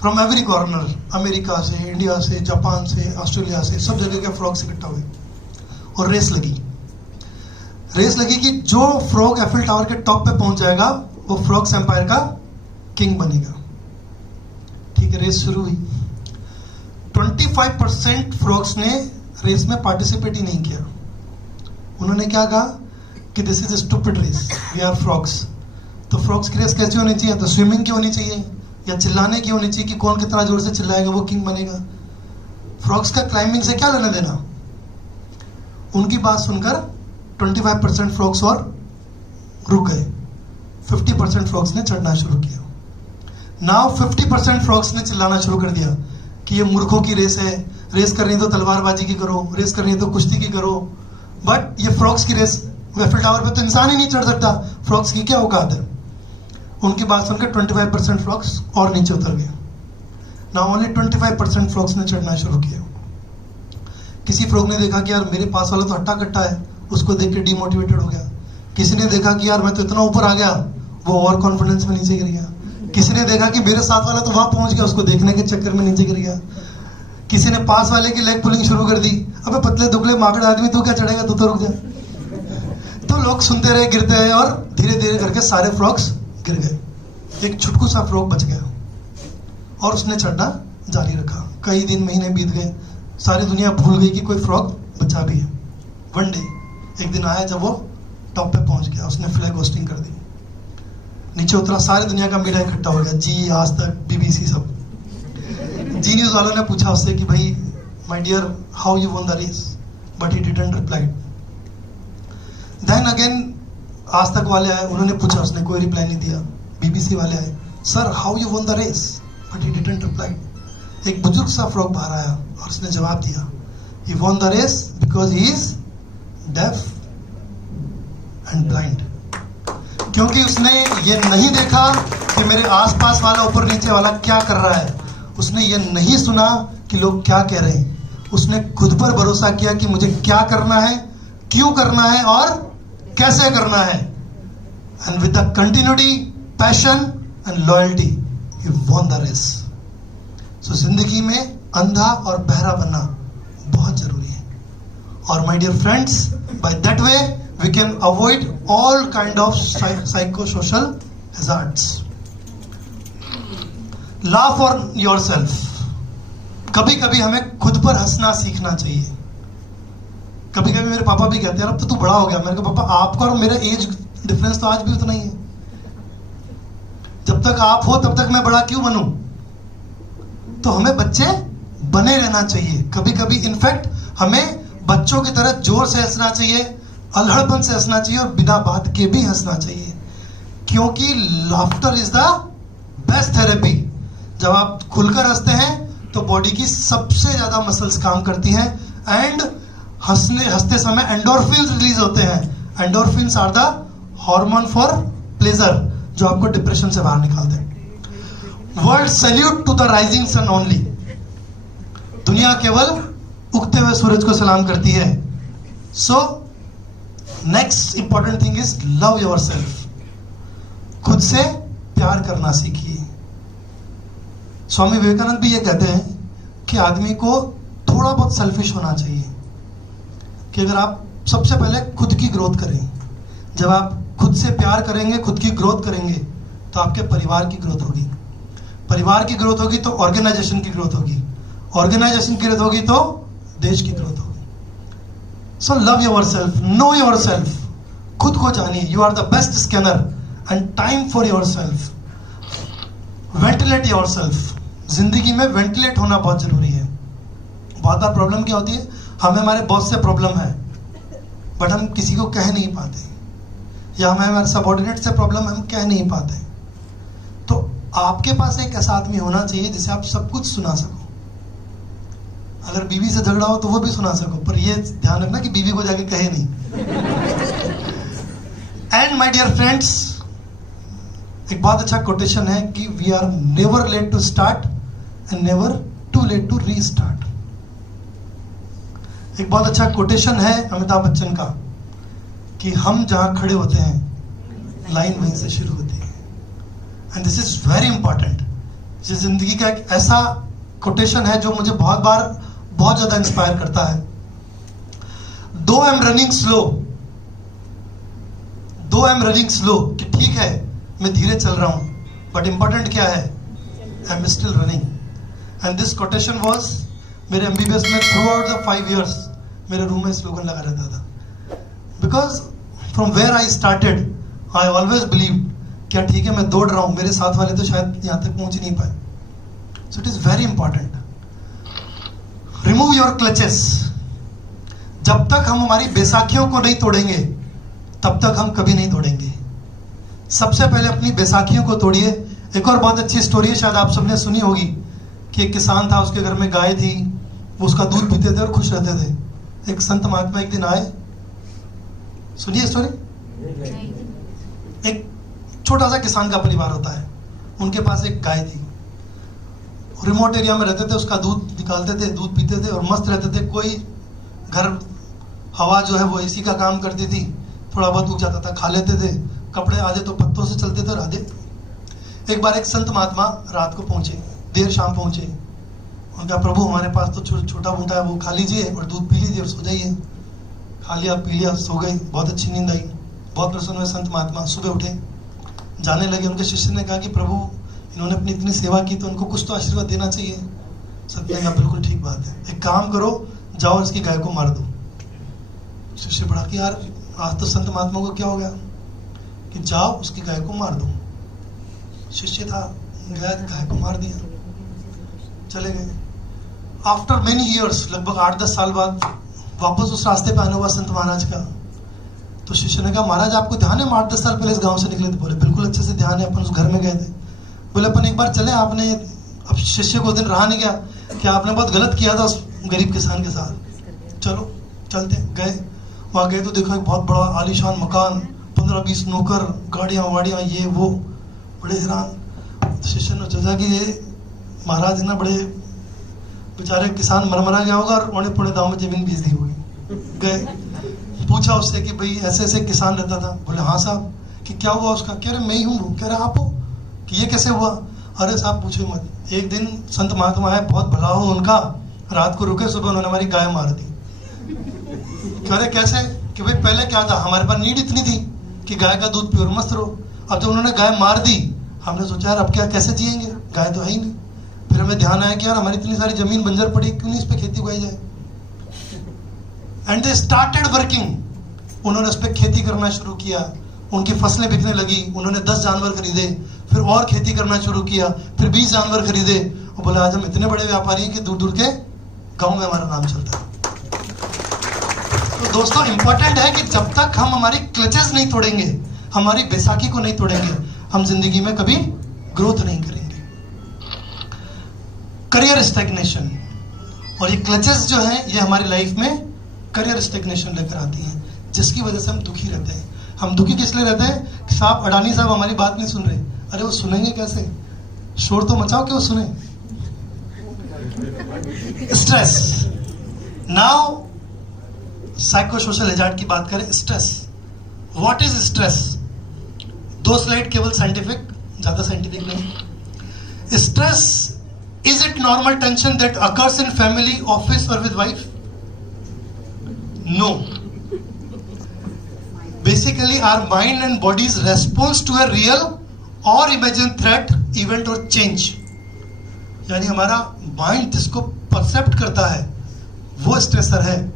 फ्रॉम एवरी कॉर्नर, अमेरिका से, इंडिया से, जापान से, ऑस्ट्रेलिया से, सब जगह के फ्रॉग्स इकट्ठा हुए और रेस लगी कि जो फ्रॉग एफिल टावर के टॉप पे पहुंच जाएगा वो फ्रॉग्स एम्पायर का किंग बनेगा। ठीक है, रेस शुरू हुई। 25% फ्रॉग्स ने रेस में पार्टिसिपेट ही नहीं किया। उन्होंने क्या कहा कि this is stupid race, we are frogs. तो फ्रॉग्स की रेस कैसी होनी चाहिए? तो स्विमिंग की होनी चाहिए या चिल्लाने की होनी चाहिए कि कौन कितना जोर से चिल्लाएगा वो किंग बनेगा। फ्रॉग्स का क्लाइंबिंग से क्या लेना देना? उनकी बात सुनकर 25% फ्रॉग्स और रुक गए, 50% फ्रॉग्स ने चढ़ना शुरू किया। नाउ 50% फ्रॉग्स ने चिल्लाना शुरू कर दिया कि ये मूर्खों की रेस है, रेस करनी है तो तलवारबाजी की करो, रेस करनी है तो कुश्ती की करो। बट ये फ्रॉग्स की रेस, वेफल टावर पे तो इंसान ही नहीं चढ़ सकता, फ्रॉग्स की क्या औकात है? उनकी बात सुनकर 25% फ्रॉग्स और नीचे उतर गए। नाउ ओनली 25% फ्रॉग्स ने चढ़ना शुरू किया। किसी फ्रॉग ने देखा कि यार मेरे पास वाला तो हट्टा कट्टा है, उसको देख के डिमोटिवेटेड हो गया। किसी ने देखा कि यार मैं तो इतना ऊपर आ गया, वो ओवर कॉन्फिडेंस में नीचे गिर गया। किसी ने देखा कि मेरे साथ वाला तो वहां पहुंच गया, उसको देखने के चक्कर में नीचे गिर गया। किसी ने पास वाले की लेग पुलिंग शुरू कर दी, अबे पतले दुबले माकड़ आदमी तू क्या चढ़ेगा, तू तो रुक जा। तो लोग सुनते रहे, गिरते रहे और धीरे धीरे करके सारे फ्रॉग्स गिर गए। एक छुटकू सा फ्रॉग बच गया और उसने चढ़ना जारी रखा। कई दिन महीने बीत गए, सारी दुनिया भूल गई कि कोई फ्रॉग बचा भी है। वन डे, एक दिन आया जब वो टॉप पे पहुंच गया, उसने फ्लैग होस्टिंग कर दी, नीचे उतरा, सारी दुनिया का मीडिया इकट्ठा हो गया, जी, आज तक, BBC, सब। जी न्यूज वालों ने पूछा उससे कि भाई my dear, how you won the race? But he didn't reply. Then again Aaj Tak वाले आए, उन्होंने पूछा, उसने कोई रिप्लाई नहीं दिया। BBC वाले आए, sir how you won the race? But he didn't reply. एक बुजुर्ग सा फ्रॉग बाहर आया और उसने जवाब दिया, he won the race because he is deaf and blind. क्योंकि उसने ये नहीं देखा कि मेरे आसपास वाला, ऊपर नीचे वाला क्या कर रहा है। उसने ये नहीं सुना कि लोग क्या कह रहे हैं। उसने खुद पर भरोसा किया कि मुझे क्या करना है, क्यों करना है और कैसे करना है। And with the continuity, passion and loyalty, he won the race. So जिंदगी में अंधा और बहरा बनना बहुत जरूरी है। और my dear friends, by that way we can avoid all kind of psychosocial hazards. Laugh on yourself. कभी कभी हमें खुद पर हंसना सीखना चाहिए। कभी कभी मेरे पापा भी कहते हैं, अब तो तू बड़ा हो गया। मैंने कहा पापा, आपका और मेरा एज डिफरेंस तो आज भी उतना ही है। जब तक आप हो तब तक मैं बड़ा क्यों बनूं? तो हमें बच्चे बने रहना चाहिए। कभी कभी इनफैक्ट हमें बच्चों की तरह जोर से हंसना चाहिए, अल्हड़पन से हंसना चाहिए और बिना बात के भी हंसना चाहिए। क्योंकि laughter is the best therapy. जब आप खुलकर हंसते हैं तो बॉडी की सबसे ज्यादा मसल्स काम करती हैं एंड हंसते समय एंडोर्फिन्स रिलीज होते हैं। Endorphins are the hormone for pleasure, जो आपको डिप्रेशन से बाहर निकालते हैं। World salute to the rising sun only. दुनिया केवल उगते हुए सूरज को सलाम करती है। So next important thing is love yourself. खुद से प्यार करना सीखिए। स्वामी विवेकानंद भी ये कहते हैं कि आदमी को थोड़ा बहुत सेल्फिश होना चाहिए, कि अगर आप सबसे पहले खुद की ग्रोथ करें। जब आप खुद से प्यार करेंगे, खुद की ग्रोथ करेंगे, तो आपके परिवार की ग्रोथ होगी। परिवार की ग्रोथ होगी तो ऑर्गेनाइजेशन की ग्रोथ होगी। ऑर्गेनाइजेशन की ग्रोथ होगी तो देश की ग्रोथ होगी। So love yourself, know yourself. खुद को जानिए। You are the best scanner and time for yourself. Ventilate yourself. जिंदगी में वेंटिलेट होना बहुत जरूरी है। बहुत बार प्रॉब्लम क्या होती है, हमें हमारे बॉस से प्रॉब्लम है बट हम किसी को कह नहीं पाते, या हमें हमारे सबऑर्डिनेट से प्रॉब्लम है, हम कह नहीं पाते। तो आपके पास एक ऐसा आदमी होना चाहिए जिसे आप सब कुछ सुना सको। अगर बीवी से झगड़ा हो तो वो भी सुना सको, पर ये ध्यान रखना कि बीवी को जाके कहे नहीं। एंड माय डियर फ्रेंड्स, एक बहुत अच्छा कोटेशन है कि we are never late to start and never too late to restart. एक बहुत अच्छा कोटेशन है अमिताभ बच्चन का कि हम जहां खड़े होते हैं लाइन वहीं से शुरू होती है। And this is very important. ये जिंदगी का एक ऐसा कोटेशन है जो मुझे बहुत बार बहुत ज्यादा इंस्पायर करता है। दो आई एम रनिंग स्लो, कि ठीक है मैं धीरे चल रहा हूं, बट इंपॉर्टेंट क्या है, I am still running. And this quotation was मेरे MBBS में थ्रू आउट द 5 years मेरे रूम में स्लोगन लगा रहता था, because from where I started I always believe, क्या ठीक है मैं दौड़ रहा हूँ, मेरे साथ वाले तो शायद यहाँ तक पहुँच ही नहीं पाए. So it is very important. Remove your clutches. जब तक हम हमारी बैसाखियों को नहीं तोड़ेंगे तब तक हम कभी नहीं तोड़ेंगे. सबसे पहले अपनी बैसाखियों को तोड़िए. एक और बहुत अच्छी स्टोरी है, शायद आप सबने सुनी होगी, कि एक किसान था, उसके घर में गाय थी, वो उसका दूध पीते थे और खुश रहते थे. एक संत महात्मा एक दिन आए, सुनिए स्टोरी. एक छोटा सा किसान का परिवार होता है, उनके पास एक गाय थी, रिमोट एरिया में रहते थे, उसका दूध निकालते थे, दूध पीते थे और मस्त रहते थे. कोई घर हवा जो है वो एसी का काम करती थी, थोड़ा बहुत उग जाता था, खा लेते थे. कपड़े आधे तो पत्तों से चलते थे और आधे. एक बार एक संत महात्मा रात को पहुंचे, देर शाम पहुंचे. उनका प्रभु हमारे पास तो छोटा मोटा है, वो खा लीजिए और दूध पी लीजिए और सो जाइए. खा लिया, पी लिया, सो गए. बहुत अच्छी नींद आई, बहुत प्रसन्न हुए संत महात्मा. सुबह उठे, जाने लगे. उनके शिष्य ने कहा कि प्रभु इन्होंने अपनी इतनी सेवा की तो उनको कुछ तो आशीर्वाद देना चाहिए. संत ने कहा बिल्कुल ठीक बात है, एक काम करो, जाओ इसकी गाय को मार दो. शिष्य बड़ा कि यार आज तो संत महात्मा को क्या हो गया, कि जाओ उसकी गाय को मार दो. शिष्य था, गया, गाय को मार दिया, चले गए. आफ्टर मेनी ईयर्स, लगभग 8-10 साल बाद वापस उस रास्ते पे आने हुआ संत महाराज का. तो शिष्य ने कहा महाराज आपको ध्यान है, 8-10 साल पहले इस गांव से निकले थे. बोले बिल्कुल अच्छे से ध्यान है, अपन उस घर में गए थे. बोले अपन एक बार चले, आपने, अब शिष्य को दिन रहा नहीं गया कि आपने बहुत गलत किया था उस गरीब किसान के साथ. चलो चलते. गए, वहाँ गए तो देखो एक बहुत बड़ा आलीशान मकान, 15-20 नौकर, गाड़ियाँ वाड़ियाँ, ये वो. बड़े हैरान. तो शिष्य ने सोचा कि ये महाराज ना बड़े बेचारे किसान मरमरा गया होगा और औने पौने दाम में जमीन बेच दी होगी. गए, पूछा उससे कि भाई ऐसे ऐसे किसान रहता था. बोले हाँ साहब. कि क्या हुआ उसका? कह रहे मैं ही हूँ. कह रहे आप हो? कि ये कैसे हुआ? अरे साहब पूछे मत, एक दिन संत महात्मा है, बहुत भला हो उनका, रात को रुके, सुबह उन्होंने हमारी गाय मार दी. कह रहे कैसे? कि भाई पहले क्या था, हमारे पास नीड इतनी थी कि गाय का दूध पियो और मस्त रहो. अब जब उन्होंने गाय मार दी, हमने सोचा यार अब क्या, कैसे जिएंगे, गाय तो है ही नहीं. फिर हमें ध्यान आया कि यार हमारी इतनी सारी जमीन बंजर पड़ी, क्यों नहीं इस पे खेती उगाई जाए. And they started working. उन्होंने उस पर खेती करना शुरू किया. उनकी फसलें बिकने लगी. उन्होंने 10 जानवर खरीदे, फिर और खेती करना शुरू किया, फिर 20 जानवर खरीदे. और बोले आज हम इतने बड़े व्यापारी हैं कि दूर दूर के गाँव में हमारा नाम चलता है. तो दोस्तों इंपॉर्टेंट है कि जब तक हम हमारी क्लचेस नहीं तोड़ेंगे, हमारी बैसाखी को नहीं तोड़ेंगे, हम जिंदगी में कभी ग्रोथ नहीं करेंगे. Career stagnation. और ये क्लचेस जो हैं ये हमारी लाइफ में करियर स्टैग्नेशन लेकर आती हैं, जिसकी वजह से हम दुखी रहते हैं. हम दुखी किस लिए रहते हैं? साहब अडानी साहब हमारी बात नहीं सुन रहे. अरे वो सुनेंगे कैसे? शोर तो मचाओ कि वो सुने. Stress. Now psycho social hazard की बात करें. Stress, what is stress? 2 slide केवल साइंटिफिक, ज्यादा साइंटिफिक नहीं. Stress, is it normal tension that occurs in family, office और with wife? No. Basically, our mind and body's response to a real or imagined threat, event or change. यानी हमारा mind जिसको परसेप्ट करता है वो stressor है.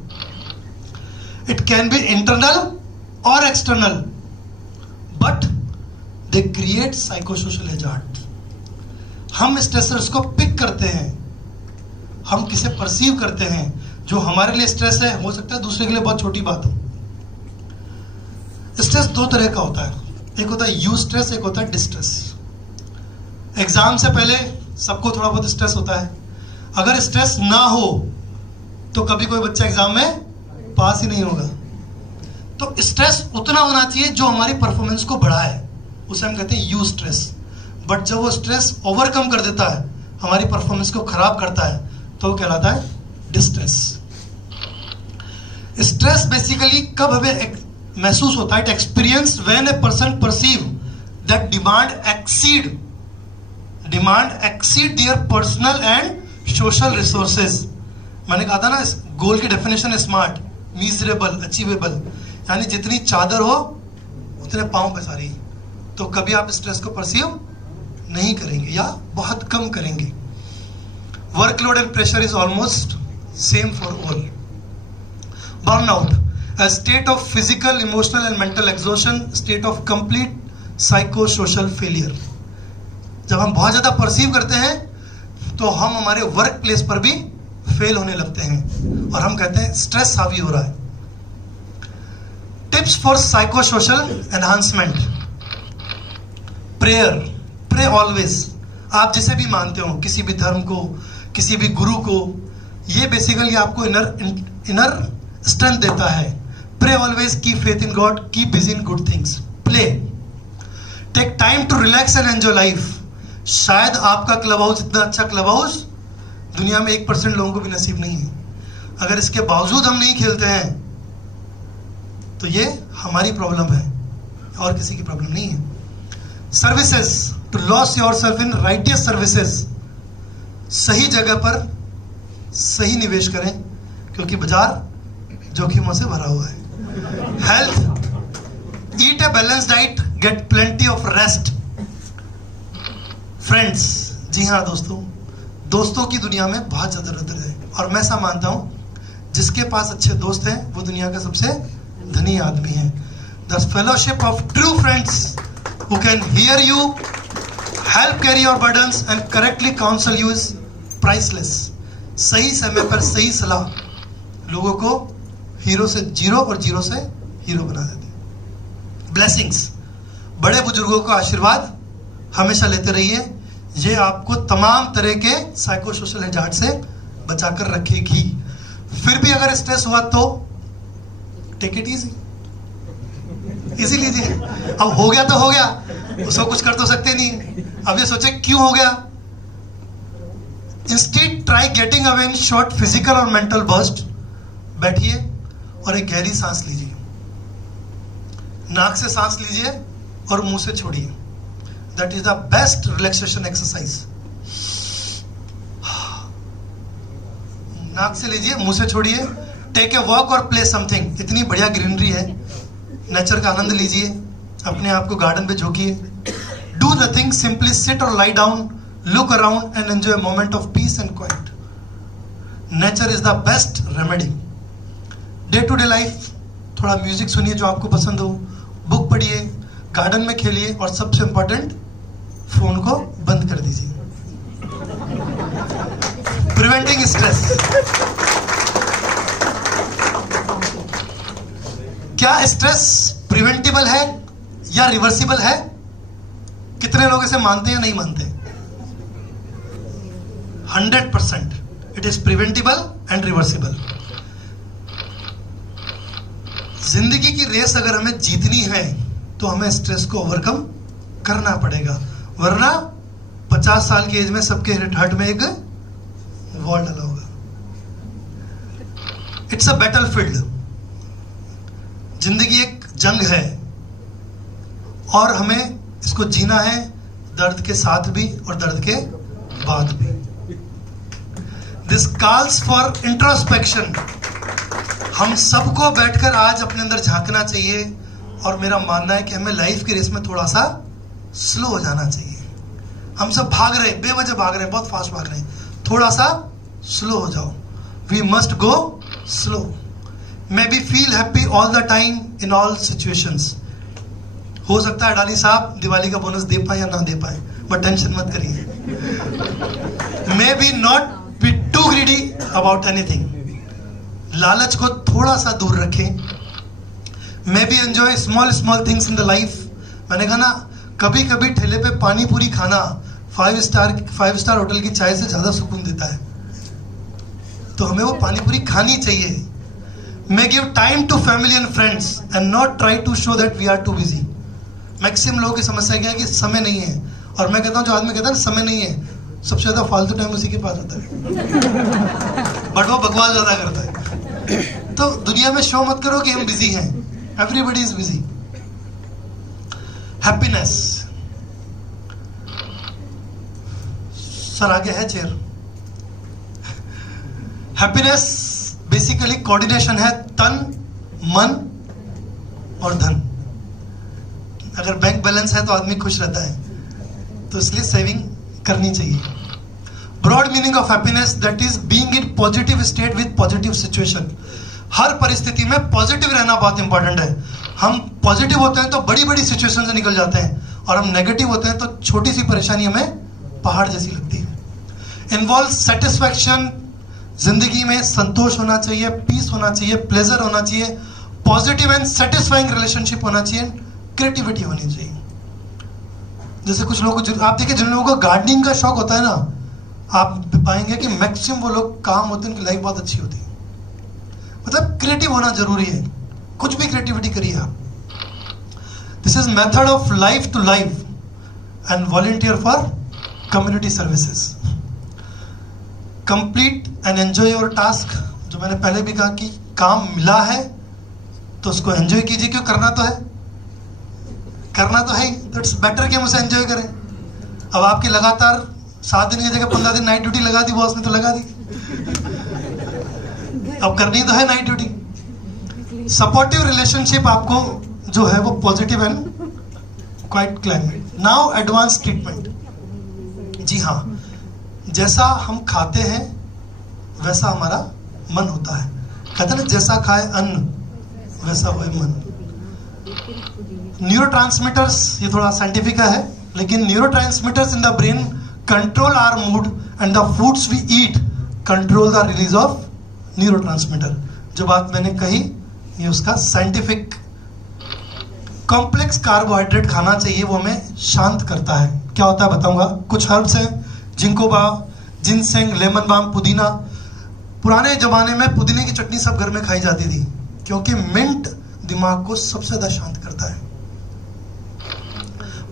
It can be internal or external, but they create psychosocial hazard. हम stressors को pick करते हैं, हम किसे परसीव करते हैं. जो हमारे लिए स्ट्रेस है हो सकता है दूसरे के लिए बहुत छोटी बात हो. स्ट्रेस 2 तरह का होता है. एक होता है यू स्ट्रेस, एक होता है डिस्ट्रेस. एग्जाम से पहले सबको थोड़ा बहुत स्ट्रेस होता है. अगर स्ट्रेस ना हो तो कभी कोई बच्चा एग्जाम में पास ही नहीं होगा. तो स्ट्रेस उतना होना चाहिए जो हमारी परफॉर्मेंस को बढ़ाए, उसे हम कहते हैं यू स्ट्रेस. बट जब वो स्ट्रेस ओवरकम कर देता है, हमारी परफॉर्मेंस को खराब करता है, तो वो कहलाता है डिस्ट्रेस. स्ट्रेस बेसिकली कब हमें महसूस होता है? It experience when a person perceive that demand exceed their personal and social resources. मैंने कहा था ना, इस गोल की डेफिनेशन है स्मार्ट, मीजरेबल, अचीवेबल. यानी जितनी चादर हो उतने पांव पसारी. तो कभी आप स्ट्रेस को परसीव नहीं करेंगे या बहुत कम करेंगे. Workload and pressure is almost same for all. burnout, a state of physical, emotional and mental exhaustion, state of complete psychosocial failure. जब हम बहुत ज़्यादा परसीव करते हैं तो हम हमारे वर्क प्लेस पर भी फेल होने लगते हैं और हम कहते हैं स्ट्रेस हावी हो रहा है. Tips for psychosocial enhancement. Prayer. Pray always. आप जिसे भी मानते हो, किसी भी धर्म को, किसी भी गुरु को, ये बेसिकली आपको इनर स्ट्रेंथ देता है. Pray always, keep faith in God, keep busy in good things. Play. Take time to relax and enjoy life. शायद आपका क्लब हाउस इतना अच्छा क्लब हाउस दुनिया में 1% लोगों को भी नसीब नहीं है. अगर इसके बावजूद हम नहीं खेलते हैं तो ये हमारी प्रॉब्लम है और किसी की प्रॉब्लम नहीं है. Services. To lose yourself in righteous services. सही जगह पर सही निवेश करें क्योंकि बाजार जोखिमों से भरा हुआ है. Health. Eat a balance diet, get plenty of rest. Friends. जी हाँ दोस्तों, दोस्तों की दुनिया में बहुत ज्यादा जरूरत है और मैं ऐसा मानता हूं जिसके पास अच्छे दोस्त हैं वो दुनिया का सबसे धनी आदमी है. The fellowship of true friends who can hear you, help carry your burdens and correctly counsel you is priceless. सही समय पर सही सलाह लोगों को हीरो से जीरो और जीरो से हीरो बना देते हैं. ब्लेसिंग्स. बड़े बुजुर्गों का आशीर्वाद हमेशा लेते रहिए, ये आपको तमाम तरह के साइकोसोशल हैजार्ड से बचाकर रखेगी. फिर भी अगर स्ट्रेस हुआ तो टेक इट इजी. इजी लीजिए. अब हो गया तो हो गया, उसको कुछ कर तो सकते नहीं. अब ये सोचे क्यों हो गया. Instead try getting away in short physical और मेंटल बर्स्ट. बैठिए और एक गहरी सांस लीजिए. नाक से सांस लीजिए और मुंह से छोड़िए. That is the best relaxation exercise. नाक से लीजिए, मुंह से छोड़िए. टेक ए वॉक और प्ले समथिंग. इतनी बढ़िया ग्रीनरी है, नेचर का आनंद लीजिए. अपने आप को गार्डन पे झोंकिए. डू नथिंग, सिंपली सिट और lie down, look around and enjoy moment of peace and quiet. Nature is the best remedy. Day to day life थोड़ा म्यूजिक सुनिए जो आपको पसंद हो, बुक पढ़िए, गार्डन में खेलिए और सबसे इंपॉर्टेंट फोन को बंद कर दीजिए. Preventing stress. क्या स्ट्रेस प्रिवेंटेबल है या रिवर्सिबल है? कितने लोग इसे मानते हैं या नहीं मानते? 100% it is preventable and reversible. जिंदगी की रेस अगर हमें जीतनी है तो हमें स्ट्रेस को ओवरकम करना पड़ेगा, वरना 50 साल की एज में सबके हार्ट में एक वॉल डला होगा. It's a battlefield. जिंदगी एक जंग है और हमें इसको जीना है, दर्द के साथ भी और दर्द के बाद भी. This calls for introspection. हम सबको बैठकर आज अपने अंदर झांकना चाहिए और मेरा मानना है कि हमें लाइफ की रेस में थोड़ा सा स्लो हो जाना चाहिए. हम सब भाग रहे हैं, बेवजह भाग रहे हैं, बहुत फास्ट भाग रहे हैं. थोड़ा सा स्लो हो जाओ. We must go slow. Maybe feel happy all the time in all situations. हो सकता है अडानी साहब दिवाली का बोनस दे पाए या ना दे पाए, बट टेंशन मत करिए. Maybe not be too greedy about anything. लालच को थोड़ा सा दूर रखें. Maybe enjoy small small things in the life. मैंने कहा ना, कभी कभी ठेले पे पानी पूरी खाना 5 स्टार होटल की चाय से ज्यादा सुकून देता है. तो हमें वो पानी पूरी खानी चाहिए. May give time to family and friends and not try to show that we are too busy. Maximum लोगों की समस्या क्या है कि समय नहीं है. और मैं कहता हूँ, जो आदमी कहता है ना समय नहीं है, सबसे ज्यादा फालतू टाइम उसी के पास होता है. बट वो बकवास ज्यादा करता है. तो दुनिया में शो मत करो कि हम बिजी हैं. Everybody is busy. Happiness. Sir आगे है चेयर. हैप्पीनेस बेसिकली कोऑर्डिनेशन है तन, मन और धन. अगर बैंक बैलेंस है तो आदमी खुश रहता है, तो इसलिए सेविंग करनी चाहिए. Broad meaning of happiness, that is being in positive state with positive situation. हर परिस्थिति में पॉजिटिव रहना बहुत इंपॉर्टेंट है। हम पॉजिटिव होते हैं तो बड़ी बड़ी सिचुएशन से निकल जाते हैं, और हम नेगेटिव होते हैं तो छोटी सी परेशानी हमें पहाड़ जैसी लगती है। इन्वॉल्व सेटिस्फैक्शन, जिंदगी में संतोष होना चाहिए, पीस होना चाहिए, प्लेजर होना चाहिए, पॉजिटिव एंड सेटिस्फाइंग रिलेशनशिप होना चाहिए, क्रिएटिविटी होनी चाहिए। जैसे कुछ लोगों को, आप देखिए जिन लोगों को गार्डनिंग का शौक होता है ना, आप पाएंगे कि मैक्सिमम वो लोग काम होते हैं, उनकी लाइफ बहुत अच्छी होती है। मतलब क्रिएटिव होना जरूरी है, कुछ भी क्रिएटिविटी करिए आप। This is method of life to life and volunteer for community services. Complete and enjoy your task. जो मैंने पहले भी कहा कि काम मिला है तो उसको एंजॉय कीजिए, क्यों करना तो है, करना तो है ही, तो इट्स बेटर कि हम उसे एंजॉय करें। अब आपकी लगातार 7 दिन की जगह 15 दिन नाइट ड्यूटी लगा दी बॉस ने, तो लगा दी, अब करनी तो है नाइट ड्यूटी। सपोर्टिव रिलेशनशिप आपको जो है वो positive and quiet climate. Now advance treatment. जी हाँ, जैसा हम खाते हैं वैसा हमारा मन होता है। कहते हैं ना, जैसा खाए अन्न वैसा हुए मन। न्यूरोट्रांसमीटर्स, ये थोड़ा साइंटिफिक है, लेकिन neurotransmitters in the brain control our mood and the foods we eat control the release of neurotransmitter. जो बात मैंने कही ये उसका साइंटिफिक। कॉम्प्लेक्स कार्बोहाइड्रेट खाना चाहिए, वो हमें शांत करता है। क्या होता है बताऊंगा। कुछ हर्ब्स हैं, जिंकोबा, जिनसेंग, लेमन बाम, पुदीना। पुराने जमाने में पुदीने की चटनी सब घर में खाई जाती थी, क्योंकि मिंट दिमाग को सबसे ज्यादा शांत करता है।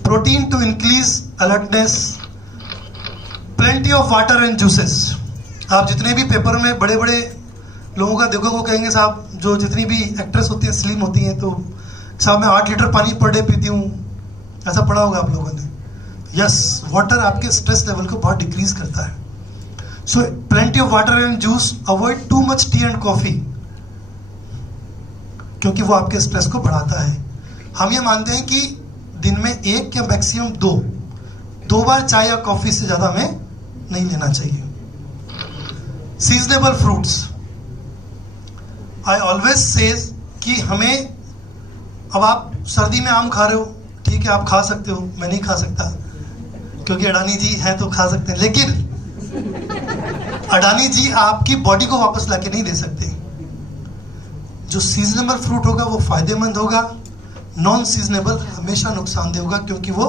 Protein to increase alertness, plenty of water and juices. आप जितने भी पेपर में बड़े बड़े लोगों का देखो, वो कहेंगे साहब, जो जितनी भी एक्ट्रेस होती हैं स्लिम होती हैं, तो साहब मैं 8 लीटर पानी पर डे पीती हूँ, ऐसा पढ़ा होगा आप लोगों ने। यस, वाटर आपके स्ट्रेस लेवल को बहुत डिक्रीज करता है। So plenty of water and juice. Avoid too much tea and coffee, क्योंकि वो आपके स्ट्रेस को बढ़ाता है। हम ये मानते हैं कि दिन में 1 या मैक्सिमम 2 बार चाय या कॉफी से ज्यादा हमें नहीं लेना चाहिए। Seasonable fruits. I always says कि हमें, अब आप सर्दी में आम खा रहे हो, ठीक है, आप खा सकते हो, मैं नहीं खा सकता क्योंकि अडानी जी हैं तो खा सकते हैं, लेकिन अडानी जी आपकी बॉडी को वापस लाके नहीं दे सकते। जो सीजनेबल फ्रूट होगा वो फायदेमंद होगा, नॉन सीजनेबल हमेशा नुकसानदेह होगा, क्योंकि वो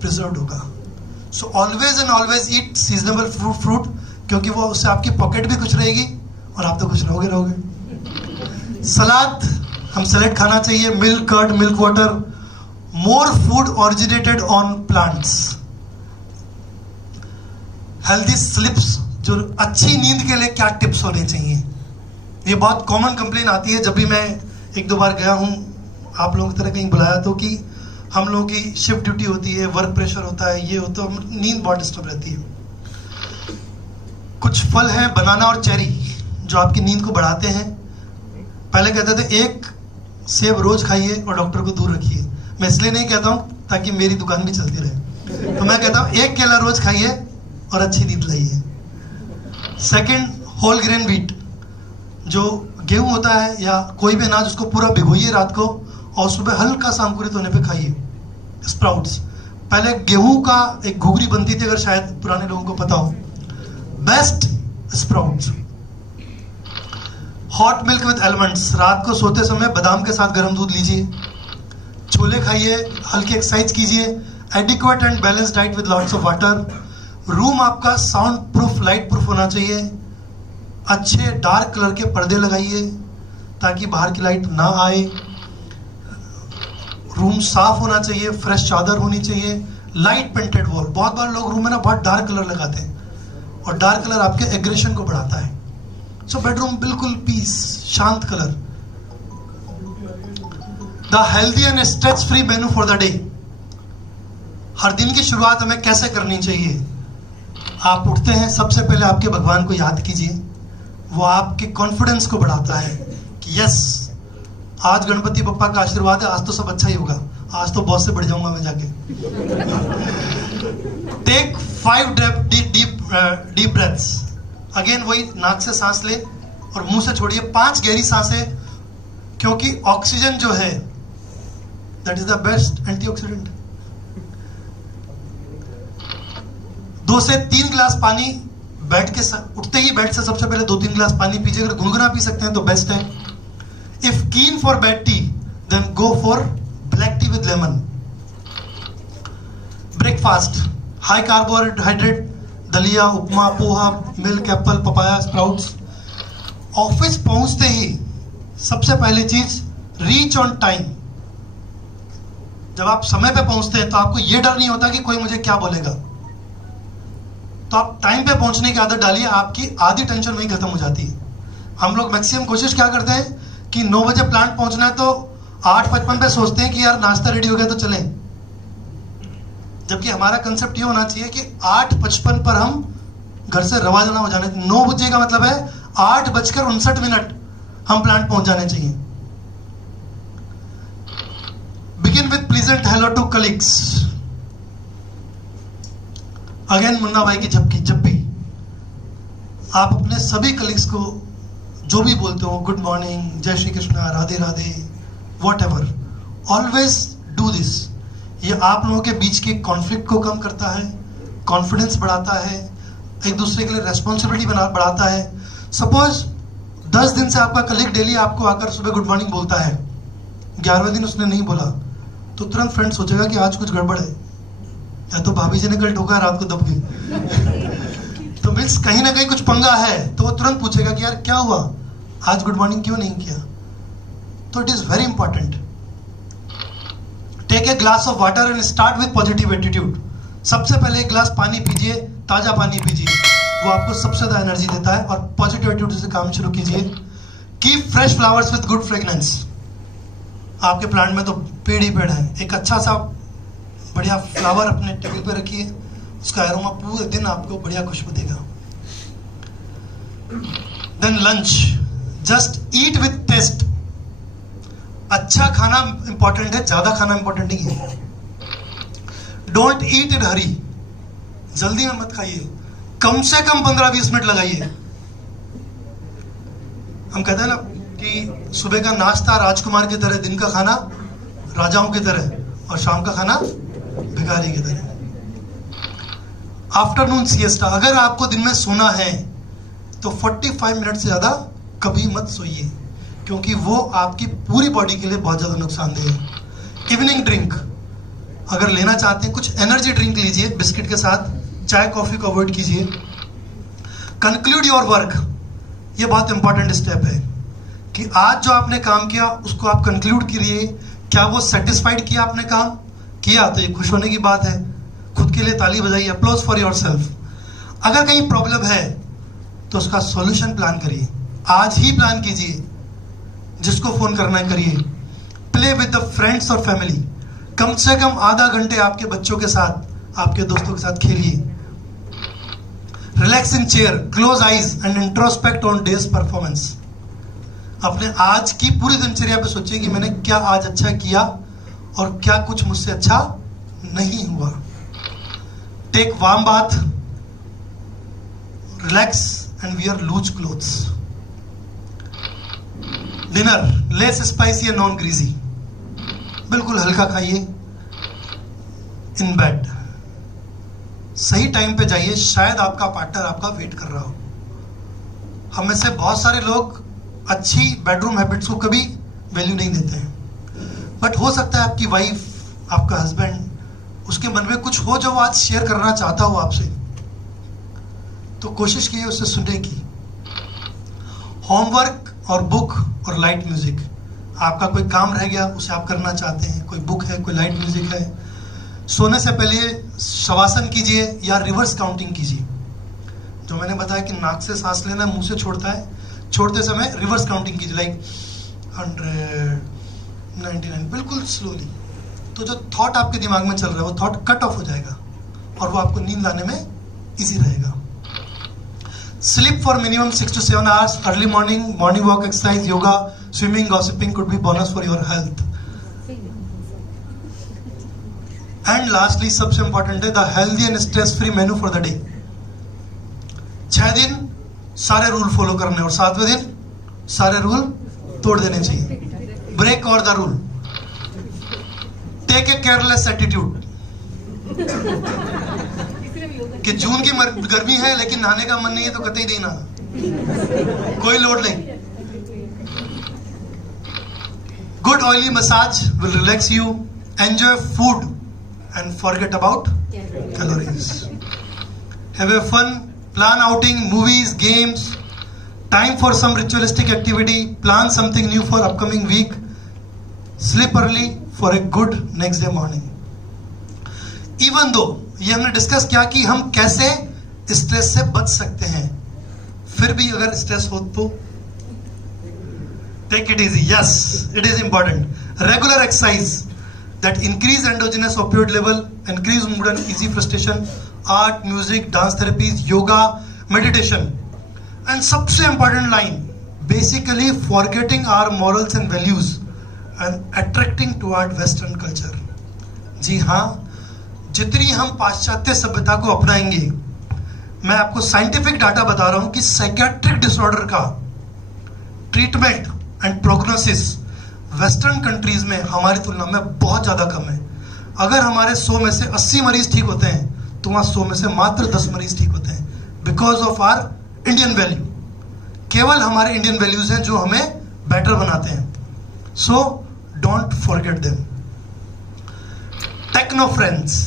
प्रिजर्व्ड होगा। So always and always eat seasonable fruit, क्योंकि वो उससे आपकी पॉकेट भी कुछ रहेगी और आप तो कुछ रहोगे। सलाद, हम सलाद खाना चाहिए। Milk, curd, milk water. More food originated on plants. Healthy sleeps, जो अच्छी नींद के लिए क्या टिप्स होने चाहिए। ये बहुत कॉमन कंप्लेन आती है जब भी मैं 1-2 बार गया हूँ आप लोगों की तरह कहीं बुलाया, तो कि हम लोगों की शिफ्ट ड्यूटी होती है, वर्क प्रेशर होता है, ये होता है, नींद बहुत डिस्टर्ब रहती है। कुछ फल हैं, बनाना और चेरी, जो आपकी नींद को बढ़ाते हैं। पहले कहते थे 1 सेब रोज खाइए और डॉक्टर को दूर रखिए। मैं इसलिए नहीं कहता हूँ ताकि मेरी दुकान भी चलती रहे, तो मैं कहता हूँ 1 केला रोज खाइए और अच्छी नींद लाइए। सेकंड, होल ग्रेन व्हीट, जो गेहूं होता है या कोई भी अनाज, उसको पूरा भिगोइए रात को और सुबह हल्का सा अंकुरित होने पे खाइए। स्प्राउट्स, पहले गेहूं का एक घुघरी बनती थी, अगर शायद पुराने लोगों को पता हो। Best sprouts. Hot milk with almonds, रात को सोते समय बादाम के साथ गर्म दूध लीजिए। छोले खाइए, हल्की एक्सरसाइज कीजिए। Adequate and balance diet with lots of water. Room आपका साउंड प्रूफ, लाइट प्रूफ होना चाहिए। अच्छे डार्क कलर के पर्दे लगाइए ताकि बाहर की लाइट ना आए। रूम साफ होना चाहिए, फ्रेश चादर होनी चाहिए। लाइट पेंटेड वॉल, बहुत बार लोग रूम में ना बहुत डार्क कलर लगाते हैं और डार्क कलर आपके एग्रेशन को बढ़ाता है। सो बेडरूम बिल्कुल पीस, शांत colour. The healthy and stress free menu for the day. हर दिन की शुरुआत हमें कैसे करनी चाहिए। आप उठते हैं, सबसे पहले आपके भगवान को याद कीजिए। वो आपके कॉन्फिडेंस को बढ़ाता है कि यस, आज गणपति बप्पा का आशीर्वाद है, आज तो सब अच्छा ही होगा, आज तो बहुत से बढ़ जाऊंगा मैं जाके। Take 5 deep breaths. अगेन वही, नाक से सांस ले और मुंह से छोड़िए 5 गहरी सांसें, क्योंकि ऑक्सीजन जो है that is the best antioxidant. 2 से 3 गिलास पानी बैठ के उठते ही बेड से सबसे पहले 2-3 गिलास पानी पीजिए। अगर गुनगुना पी सकते हैं तो बेस्ट है। If keen for bed tea then go for black tea with lemon. Breakfast high carbohydrate, daliya, upma, poha, milk, apple, papaya, sprouts. Office पहुंचते ही सबसे पहली चीज रीच ऑन टाइम। जब आप समय पे पहुंचते हैं तो आपको यह डर नहीं होता कि कोई मुझे क्या बोलेगा, तो आप टाइम पे पहुंचने की आदत डालिए, आपकी आधी टेंशन वहीं खत्म हो जाती है। हम लोग मैक्सिमम कोशिश क्या करते हैं कि 9 बजे प्लांट पहुंचना है तो 8:55 पे सोचते हैं कि यार नाश्ता रेडी हो गया तो चलें, जबकि हमारा कंसेप्ट ये होना चाहिए कि 8:55 पर हम घर से रवाना हो जाने। 9 बजे का मतलब है 8:59 हम प्लांट पहुंच जाने चाहिए। Begin with pleasant hello to colleagues. Again Munna Bhai की झपकी, जब भी आप अपने सभी कलीग्स को जो भी बोलते हो, गुड मॉर्निंग, जय Shri Krishna, Radhe Radhe, what ever, always do this. ये आप लोगों के बीच के कॉन्फ्लिक्ट को कम करता है, कॉन्फिडेंस बढ़ाता है, एक दूसरे के लिए रेस्पॉन्सिबिलिटी बढ़ाता है। सपोज 10 दिन से आपका कलीग डेली आपको आकर सुबह गुड मॉर्निंग बोलता है, 11वें दिन उसने नहीं बोला, तो तुरंत फ्रेंड सोचेगा कि आज कुछ गड़बड़ है, या तो भाभी जी ने कल ठोका, रात को दब गई। तो मीन्स कहीं ना कहीं कुछ पंगा है, तो वो तुरंत पूछेगा कि यार क्या हुआ, आज गुड मॉर्निंग क्यों नहीं किया। तो it is very important. Take a glass of water and start with positive attitude. सबसे पहले एक गिलास पानी पीजिए, ताजा पानी पीजिए, वो आपको सबसे ज्यादा एनर्जी देता है। और पॉजिटिव एटीट्यूड से काम शुरू कीजिए। Keep fresh flowers with good fragrance. आपके प्लांट में तो पेड़ ही पेड़ है, एक अच्छा सा बढ़िया फ्लावर अपने टेबल पे रखिए, उसका एरोमा पूरे दिन आपको बढ़िया खुशबू देगा। Then lunch, just eat with taste. अच्छा खाना इंपॉर्टेंट है, ज्यादा खाना इंपॉर्टेंट नहीं है। डोंट ईट इन हरी, जल्दी में मत खाइए, कम से कम 15-20 मिनट लगाइए। हम कहते हैं ना कि सुबह का नाश्ता राजकुमार की तरह, दिन का खाना राजाओं की तरह, और शाम का खाना भिखारी की तरह। आफ्टरनून सिएस्टा, अगर आपको दिन में सोना है तो 45 मिनट से ज्यादा कभी मत सोइए, क्योंकि वो आपकी पूरी बॉडी के लिए बहुत ज्यादा नुकसानदेह है। इवनिंग ड्रिंक, अगर लेना चाहते हैं कुछ एनर्जी ड्रिंक लीजिए बिस्किट के साथ, चाय कॉफी को अवॉइड कीजिए। कंक्लूड योर वर्क, ये बहुत इंपॉर्टेंट स्टेप है कि आज जो आपने काम किया उसको आप कंक्लूड करिए। क्या वो सेटिस्फाइड किया आपने काम किया, तो ये खुश होने की बात है, खुद के लिए ताली बजाइए, अप्लॉज फॉर योरसेल्फ। अगर कहीं प्रॉब्लम है तो उसका सॉल्यूशन प्लान करिए, आज ही प्लान कीजिए, जिसको फोन करना है करिए। प्ले विद द फ्रेंड्स और फैमिली, कम से कम आधा घंटे आपके बच्चों के साथ, आपके दोस्तों के साथ खेलिए। Relax in chair, close eyes and introspect on days performance. अपने आज की पूरी दिनचर्या पे सोचिए कि मैंने क्या आज अच्छा किया और क्या कुछ मुझसे अच्छा नहीं हुआ। Take warm bath, relax and wear loose clothes. Dinner less spicy and non greasy, बिल्कुल हल्का खाइए। इन बेड सही टाइम पे जाइए, शायद आपका पार्टनर आपका वेट कर रहा हो। हम में से बहुत सारे लोग अच्छी बेडरूम हैबिट्स को कभी वैल्यू नहीं देते हैं, बट हो सकता है आपकी वाइफ, आपका हस्बैंड, उसके मन में कुछ हो जो वो आज शेयर करना चाहता हो आपसे, तो कोशिश कीजिए उससे सुनने की। होमवर्क और बुक और लाइट म्यूजिक, आपका कोई काम रह गया उसे आप करना चाहते हैं, कोई बुक है, कोई लाइट म्यूजिक है, सोने से पहले शवासन कीजिए या रिवर्स काउंटिंग कीजिए। जो मैंने बताया कि नाक से सांस लेना, मुंह से छोड़ता है, छोड़ते समय रिवर्स काउंटिंग कीजिए, लाइक 100, 99, बिल्कुल स्लोली। तो जो थॉट आपके दिमाग में चल रहा है वो थॉट कट ऑफ हो जाएगा और वो आपको नींद लाने में इजी रहेगा। Sleep for minimum 6 to 7 hours, early morning walk, exercise, yoga, swimming, gossiping could be bonus for your health. And lastly सबसे इंपॉर्टेंट है the healthy and stress free menu for the day. 6 दिन सारे रूल फॉलो करने और 7वें दिन सारे rule तोड़ देने चाहिए. Break all the rule. Take a careless attitude. कि जून की गर्मी है लेकिन नहाने का मन नहीं है तो कतई नहीं नहाना, कोई लोड नहीं. Good oily massage will relax you. Enjoy food and forget about calories. Have a fun, plan outing, movies, games, time for some ritualistic activity, plan something new for upcoming week, sleep early for a good next day morning. Even though ये हमने discuss किया कि हम कैसे stress से बच सकते हैं, फिर भी अगर स्ट्रेस हो तो take it easy. Yes, it is important. Regular exercise that increase endogenous opioid level, increase mood and easy frustration, art, music, dance therapies, yoga, meditation. And सबसे important line, basically forgetting our morals and values and attracting toward Western culture. जी हाँ, जितनी हम पाश्चात्य सभ्यता को अपनाएंगे, मैं आपको साइंटिफिक डाटा बता रहा हूं कि साइकियाट्रिक डिसऑर्डर का treatment and prognosis western countries में हमारी तुलना में बहुत ज्यादा कम है. अगर हमारे 100 में से 80 मरीज ठीक होते हैं तो वहां 100 में से मात्र 10 मरीज ठीक होते हैं, because of our Indian value. केवल हमारे इंडियन वैल्यूज हैं जो हमें बेटर बनाते हैं. So don't forget them. Techno friends,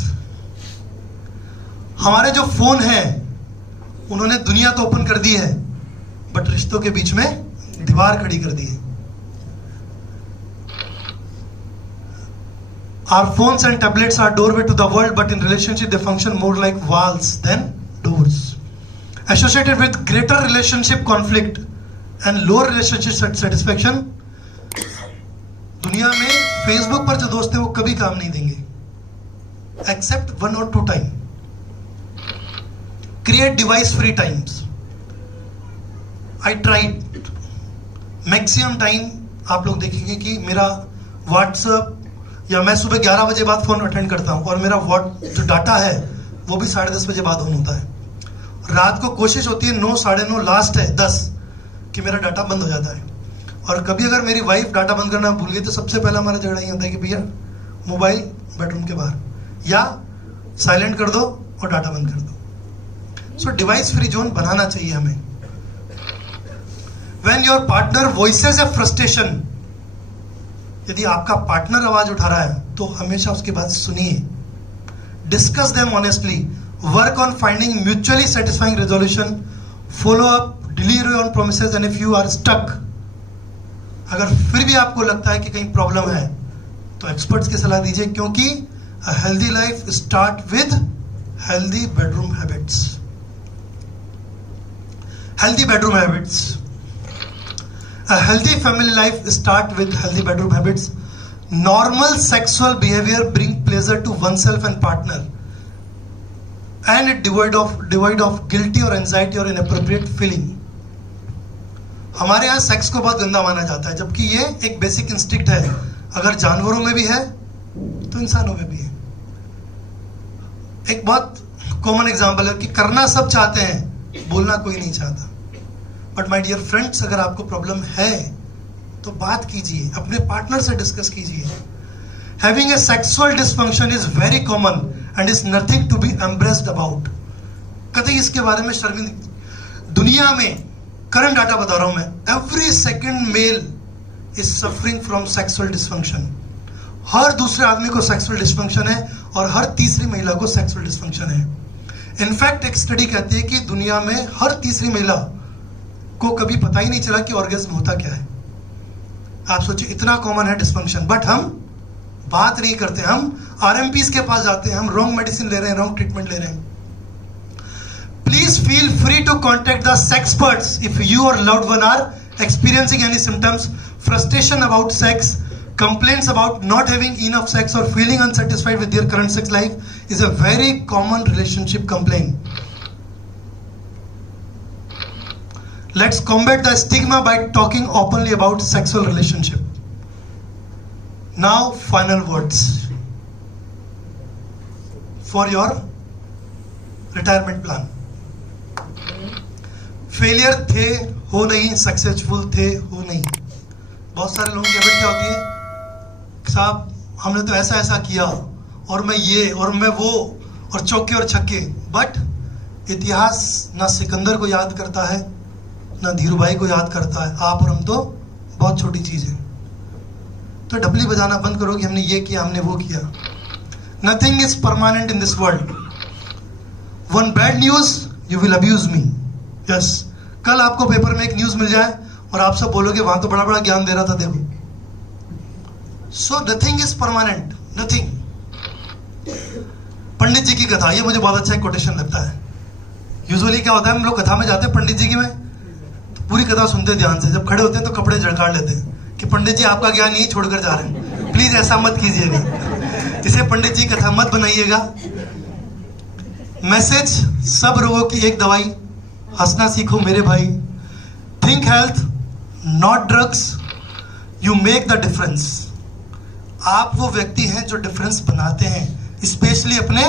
हमारे जो फोन है उन्होंने दुनिया तो ओपन कर दी है, बट रिश्तों के बीच में दीवार खड़ी कर दी है. Our phones and tablets are doorway to the world, but in relationship they function more like walls than doors. Associated with greater relationship conflict and lower relationship satisfaction. दुनिया में Facebook पर जो दोस्त हैं वो कभी काम नहीं देंगे, except 1 or 2 time. Create device free times. I tried. Maximum time आप लोग देखेंगे कि मेरा WhatsApp या मैं सुबह 11 बजे बाद फोन अटेंड करता हूं और मेरा जो डाटा है वो भी 10:30 बजे बाद ऑन होता है. रात को कोशिश होती है 9, 9:30 लास्ट है 10 कि मेरा डाटा बंद हो जाता है. और कभी अगर मेरी वाइफ डाटा बंद करना भूल गई तो सबसे पहला हमारा झगड़ा ये होता है कि भैया मोबाइल बेडरूम के बाहर या साइलेंट कर दो और डाटा बंद कर दो. सो डिवाइस फ्री जोन बनाना चाहिए हमें. When your partner voices A frustration, यदि आपका पार्टनर आवाज उठा रहा है तो हमेशा उसकी बात सुनिए. Discuss them honestly. Work on finding mutually satisfying resolution. Follow up, deliver on promises. And if you are stuck, अगर फिर भी आपको लगता है कि कहीं प्रॉब्लम है तो एक्सपर्ट्स की सलाह दीजिए, क्योंकि a healthy life start with healthy bedroom habits. Healthy bedroom habits. A healthy family life start with healthy bedroom habits. Normal sexual behavior bring pleasure to oneself and partner, and it devoid of guilty or anxiety or inappropriate feeling. हमारे यहाँ sex को बहुत गंदा माना जाता है, जबकि ये एक बेसिक इंस्टिंक्ट है. अगर जानवरों में भी है तो इंसानों में भी है. एक बहुत कॉमन एग्जांपल है कि करना सब चाहते हैं, बोलना कोई नहीं चाहता. बट माय डियर फ्रेंड्स, अगर आपको प्रॉब्लम है तो बात कीजिए, अपने पार्टनर से डिस्कस कीजिए. Having a sexual dysfunction is very common and is nothing to be embarrassed about. कतई इसके बारे में शर्मिंदा. दुनिया में करंट डाटा बता रहा हूं मैं, every second male is suffering from sexual dysfunction. हर दूसरे आदमी को सेक्सुअल डिसफंक्शन है और हर तीसरी महिला को सेक्सुअल डिसफंक्शन है. इनफैक्ट एक स्टडी कहती है कि दुनिया में हर तीसरी महिला को कभी पता ही नहीं चला कि ऑर्गेज्म होता क्या है. आप सोचिए, इतना कॉमन है डिसफंक्शन, बट हम बात नहीं करते. हम आरएमपीज के पास जाते हैं, हम रॉन्ग मेडिसिन ले रहे हैं, रॉन्ग ट्रीटमेंट ले रहे हैं. Please feel free to contact the sexperts if you or loved one are experiencing any symptoms, frustration about sex, complaints about not having enough sex or feeling unsatisfied with their current sex life is a very common relationship complaint. Let's combat the stigma by talking openly about sexual relationship. Now, final words for your retirement plan. Failure थे हो नहीं, successful थे हो नहीं। बहुत सारे लोगों की हैबिट क्या होती है, साहब हमने तो ऐसा ऐसा किया और मैं ये और मैं वो और चौके और छक्के। बट इतिहास ना सिकंदर को याद करता है ना धीरूभाई को याद करता है, आप और हम तो बहुत छोटी चीज है। तो डबली बजाना बंद करो कि हमने ये किया हमने वो किया। Nothing is permanent in this world. One bad news you will abuse me. Yes, कल आपको पेपर में एक न्यूज मिल जाए और आप सब बोलोगे वहां तो बड़ा बड़ा ज्ञान दे रहा था देखो। So nothing is permanent, nothing. पंडित जी की कथा, ये मुझे बहुत अच्छा एक कोटेशन लगता है। यूजुअली क्या होता है, हम लोग कथा में जाते हैं पंडित जी की में, तो पूरी कथा सुनते हैं ध्यान से, जब खड़े होते हैं तो कपड़े झड़काड़ लेते हैं कि पंडित जी आपका ज्ञान यही छोड़कर जा रहे हैं, प्लीज ऐसा मत कीजिएगा, इसे पंडित जी कथा मत बनाइएगा। मैसेज सब रोगों की एक दवाई, हंसना सीखो मेरे भाई। Think health not drugs, you make the difference. आप वो व्यक्ति हैं जो डिफरेंस बनाते हैं, स्पेशली अपने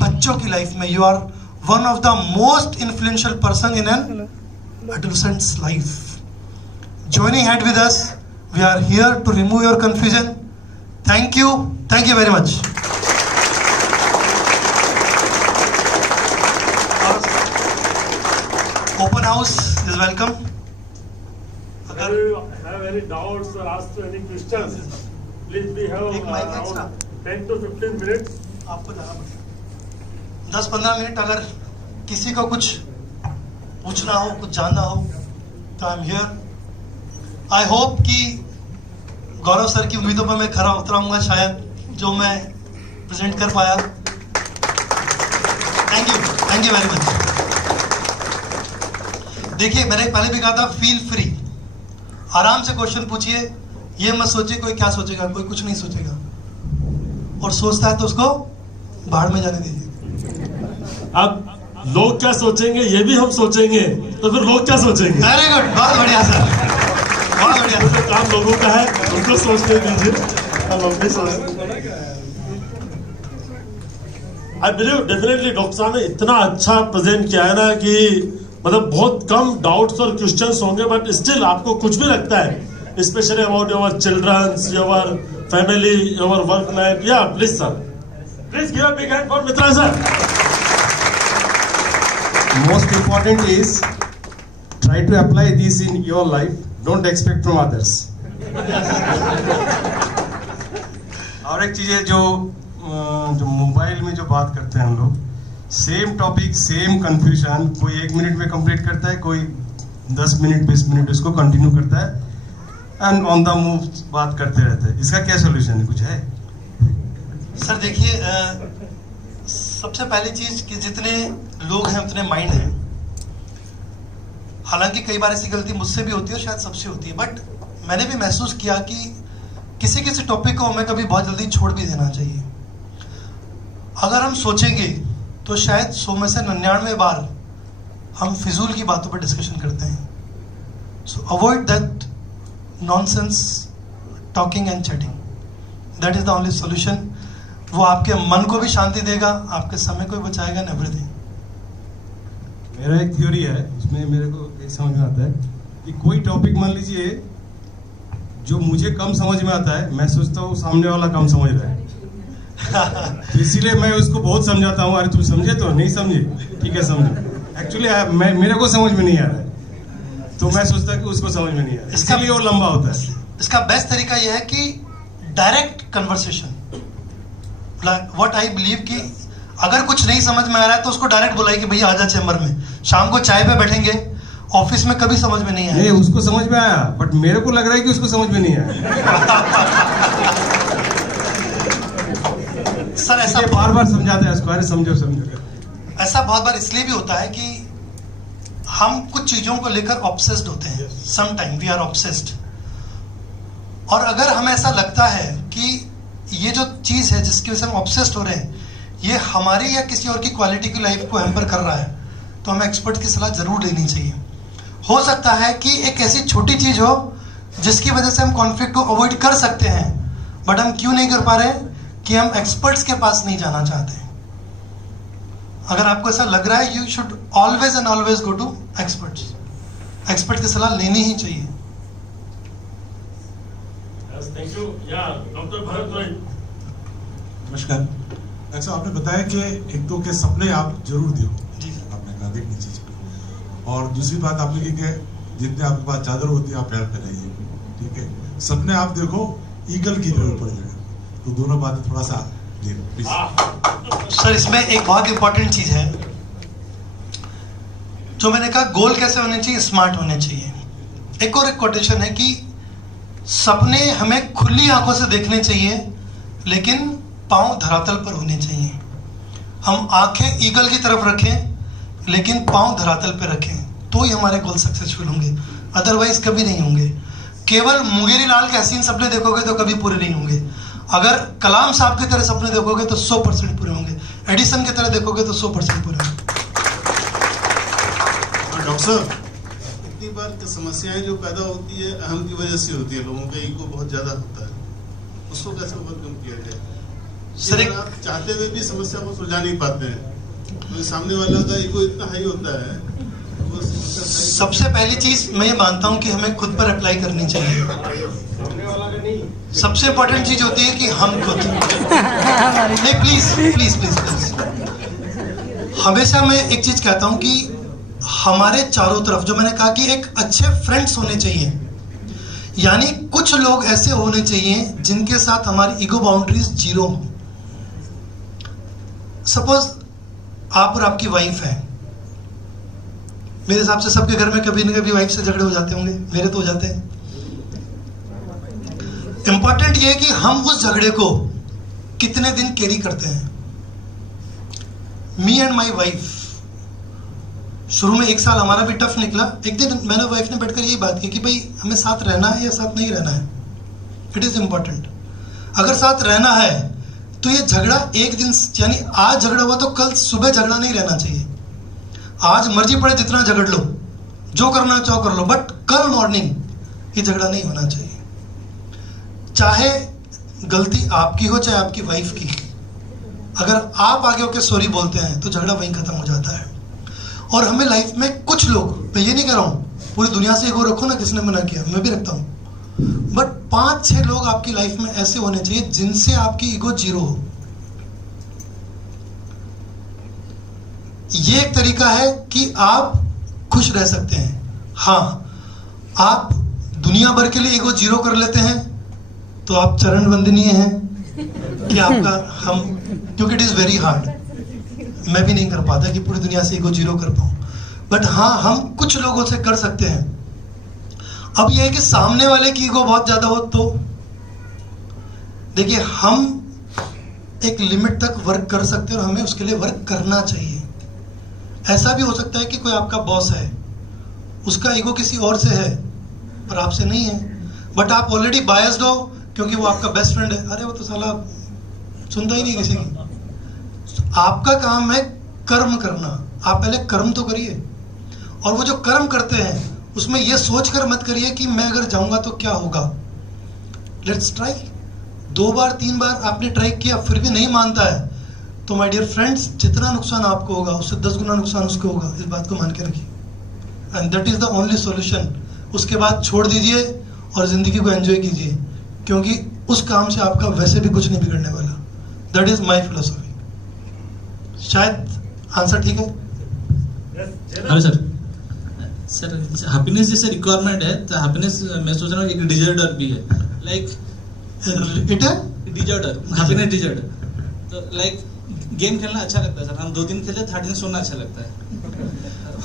बच्चों की लाइफ में। You are one of the most influential person in an adolescent's life. Joining head with us, we are here to remove your confusion. Thank you very much. Open house is welcome. If you have any doubts or ask any questions, please we have around 10 to 15 minutes. आपको जाना पड़ेगा 10-15 minute. अगर किसी को कुछ पूछना हो, कुछ जानना हो तो I am here. I hope कि गौरव सर की उम्मीदों पर मैं खरा उतराऊंगा शायद, जो मैं प्रेजेंट कर पाया। Thank you very much. देखिए, मैंने पहले भी कहा था, फील फ्री, आराम से क्वेश्चन पूछिए। ये मत सोचिए कोई क्या सोचेगा, कोई कुछ नहीं सोचेगा, और सोचता है तो उसको बाहर में जाने दीजिए। अब लोग क्या सोचेंगे ये भी हम सोचेंगे, तो फिर लोग क्या सोचेंगे? वेरी गुड, बहुत बढ़िया सर, बहुत बढ़िया। तो काम लोगों का है, उनको सोचने दीजिए, हम लोग भी सोचें। आई बिलीव डेफिनेटली डॉक्टर साहब ने इतना अच्छा प्रेजेंट किया है ना कि मतलब बहुत कम डाउट्स और क्वेश्चंस होंगे, बट स्टिल आपको कुछ भी लगता है, specially about your childrens, your family, your work life. या please sir, please give a big hand for Mitra sir. Most important is try to apply this in your life. Don't expect from others. और एक चीज है जो mobile में जो बात करते हैं हम लोग, सेम टॉपिक सेम कंफ्यूजन, कोई 1 मिनट में कंप्लीट करता है, कोई 10 मिनट 20 मिनट उसको कंटिन्यू करता है एंड ऑन द मूव बात करते रहते हैं। इसका क्या सोल्यूशन है, कुछ है? सर देखिए, सबसे पहली चीज कि जितने लोग हैं उतने माइंड हैं। हालांकि कई बार ऐसी गलती मुझसे भी होती है और शायद सबसे होती है, बट मैंने भी महसूस किया कि किसी किसी टॉपिक को हमें कभी बहुत जल्दी छोड़ भी देना चाहिए। अगर हम सोचेंगे तो शायद 100 में से 99 बार हम फिजूल की बातों पर डिस्कशन करते हैं। सो avoid that nonsense talking and chatting, that is the only solution. वो आपके मन को भी शांति देगा, आपके समय को भी बचाएगा, एंड एवरीथिंग। मेरा एक थ्योरी है, उसमें मेरे को एक समझ में आता है कि कोई टॉपिक मान लीजिए जो मुझे कम समझ में आता है, मैं सोचता हूँ सामने वाला कम समझ रहा है तो इसीलिए मैं उसको बहुत समझाता हूँ, अरे तुम समझे तो नहीं समझे, ठीक है समझे। एक्चुअली मेरे को समझ में नहीं आ रहा है, तो मैं सोचता कि उसको समझ में नहीं आ रहा है, इसलिए वो लंबा होता है। इसका बेस्ट तरीका यह है कि direct conversation. What I believe कि अगर कुछ नहीं समझ में आ रहा है तो उसको डायरेक्ट बुलाइए कि भैया आजा चैम्बर में, शाम को चाय पे बैठेंगे। ऑफिस में कभी समझ में नहीं आया। नहीं, उसको समझ में आया, बट मेरे को लग रहा है कि उसको समझ में नहीं आया। सर ऐसा बार बार समझाते हैं उसको, अरे समझो समझो। ऐसा बहुत बार इसलिए भी होता है कि हम कुछ चीजों को लेकर ऑब्सेस्ड होते हैं। Some time we are obsessed, और अगर हमें ऐसा लगता है कि ये जो चीज है जिसकी वजह से हम ऑब्सेस्ड हो रहे हैं, ये हमारी या किसी और की क्वालिटी की लाइफ को हैम्पर कर रहा है, तो हमें एक्सपर्ट की सलाह जरूर लेनी चाहिए। हो सकता है कि एक ऐसी छोटी चीज हो जिसकी वजह से हम कॉन्फ्लिक्ट को अवॉइड कर सकते हैं, बट हम क्यों नहीं कर पा रहे कि हम एक्सपर्ट्स के पास नहीं जाना चाहते। अगर आपको ऐसा लग रहा है, you should always and always go to experts. Expert की सलाह लेनी ही चाहिए। Thank you. या डॉक्टर भरत रॉय। नमस्कार। डॉक्टर साहब, आपने बताया कि एक तो के सपने आप जरूर दो, आपने कहा देखनी चीज, और दूसरी बात आपने की कि जितने आपके पास चादर होती है आप पैर फैलाइए, ठीक है। सपने आप देखो, ईगल की जरूरत पड़ जाएगा, तो दोनों बातें थोड़ा सा प्लीज। सर इसमें एक बहुत इंपॉर्टेंट चीज है जो मैंने कहा, गोल कैसे होने चाहिए, स्मार्ट होने चाहिए। एक और एक कोटेशन है कि सपने हमें खुली आंखों से देखने चाहिए लेकिन पांव धरातल पर होने चाहिए। हम आंखें ईगल की तरफ रखें लेकिन पांव धरातल पर रखें, तो ही हमारे गोल सक्सेसफुल होंगे, अदरवाइज कभी नहीं होंगे। केवल मुंगेरी लाल के हसीन सपने देखोगे तो कभी पूरे नहीं होंगे। अगर कलाम साहब की तरह सपने देखोगे तो 100% पूरे होंगे, एडिसन की तरह देखोगे तो 100% पूरे होंगे। डॉक्टर साहब, इतनी बार समस्याएं जो पैदा होती है अहम की वजह से होती है, लोगों का ईगो बहुत ज्यादा होता है, उसको कैसे ओवरकम किया जाए? सर एक आप चाहते हुए भी समस्या को सुलझा नहीं पाते हैं, तो सामने वाला का ईगो इतना हाई होता है, वो सबसे पहली चीज मैं ये मानता हूं कि हमें खुद पर अप्लाई करनी चाहिए। सबसे इंपॉर्टेंट चीज होती है कि हम खुद नहीं, प्लीज प्लीज प्लीज प्लीज, हमेशा मैं एक चीज कहता हूं कि हमारे चारों तरफ, जो मैंने कहा कि एक अच्छे फ्रेंड्स होने चाहिए, यानी कुछ लोग ऐसे होने चाहिए जिनके साथ हमारी ईगो बाउंड्रीज जीरो हो। सपोज आप और आपकी वाइफ है, मेरे हिसाब से सबके घर में कभी न कभी वाइफ से झगड़े हो जाते होंगे, मेरे तो हो जाते हैं। इंपॉर्टेंट ये है कि हम उस झगड़े को कितने दिन कैरी करते हैं। मी एंड माई वाइफ, शुरू में 1 साल हमारा भी टफ निकला। एक दिन मैंने वाइफ ने बैठकर यही बात की कि भाई हमें साथ रहना है या साथ नहीं रहना है, इट इज इंपॉर्टेंट। अगर साथ रहना है तो ये झगड़ा एक दिन, यानी आज झगड़ा हुआ तो कल सुबह झगड़ा नहीं रहना चाहिए। आज मर्जी पड़े जितना झगड़ लो, जो करना चाहो कर लो, बट कल मॉर्निंग ये झगड़ा नहीं होना चाहिए। चाहे गलती आपकी हो चाहे आपकी वाइफ की, अगर आप आगे होकर सॉरी बोलते हैं तो झगड़ा वहीं खत्म हो जाता है। और हमें लाइफ में कुछ लोग, मैं ये नहीं कह रहा हूँ पूरी दुनिया से ईगो रखो ना, किसने मना किया, मैं भी रखता हूँ, बट 5-6 लोग आपकी लाइफ में ऐसे होने चाहिए जिनसे आपकी ईगो जीरो हो। ये एक तरीका है कि आप खुश रह सकते हैं। हाँ, आप दुनिया भर के लिए ईगो जीरो कर लेते हैं तो आप चरण वंदनीय हैं कि आपका हम, क्योंकि इट इज वेरी हार्ड, मैं भी नहीं कर पाता कि पूरी दुनिया से ईगो जीरो कर पाऊं, बट हाँ हम कुछ लोगों से कर सकते हैं। अब यह है कि सामने वाले की ईगो बहुत ज्यादा हो तो देखिए, हम एक लिमिट तक वर्क कर सकते हैं और हमें उसके लिए वर्क करना चाहिए। ऐसा भी हो सकता है कि कोई आपका बॉस है, उसका ईगो किसी और से है पर आपसे नहीं है, बट आप ऑलरेडी बायस्ड हो क्योंकि वो आपका बेस्ट फ्रेंड है। अरे वो तो साला सुनता ही नहीं किसी की। आपका काम है कर्म करना, आप पहले कर्म तो करिए, और वो जो कर्म करते हैं उसमें ये सोचकर मत करिए कि मैं अगर जाऊंगा तो क्या होगा। Let's try. 2 बार 3 बार आपने ट्राई किया फिर भी नहीं मानता है तो माय डियर फ्रेंड्स, जितना नुकसान आपको होगा उससे 10 गुना नुकसान उसको होगा, इस बात को मान के रखिए, and that is the only solution. उसके बाद छोड़ दीजिए और जिंदगी को एंजॉय कीजिए, क्योंकि उस काम से आपका वैसे भी कुछ नहीं बिगड़ने वाला। That is my philosophy. शायद आंसर ठीक है? Hello sir. सर हैप्पीनेस जैसे रिक्वायरमेंट है तो हैप्पीनेस मैं सोच रहा हूँ एक डिजर्टर भी है, लाइक इट है डिजर्टर, हैप्पीनेस डिजर्टर। तो लाइक गेम खेलना अच्छा लगता है सर, हम 2 दिन खेले, 3rd दिन सोना अच्छा लगता है।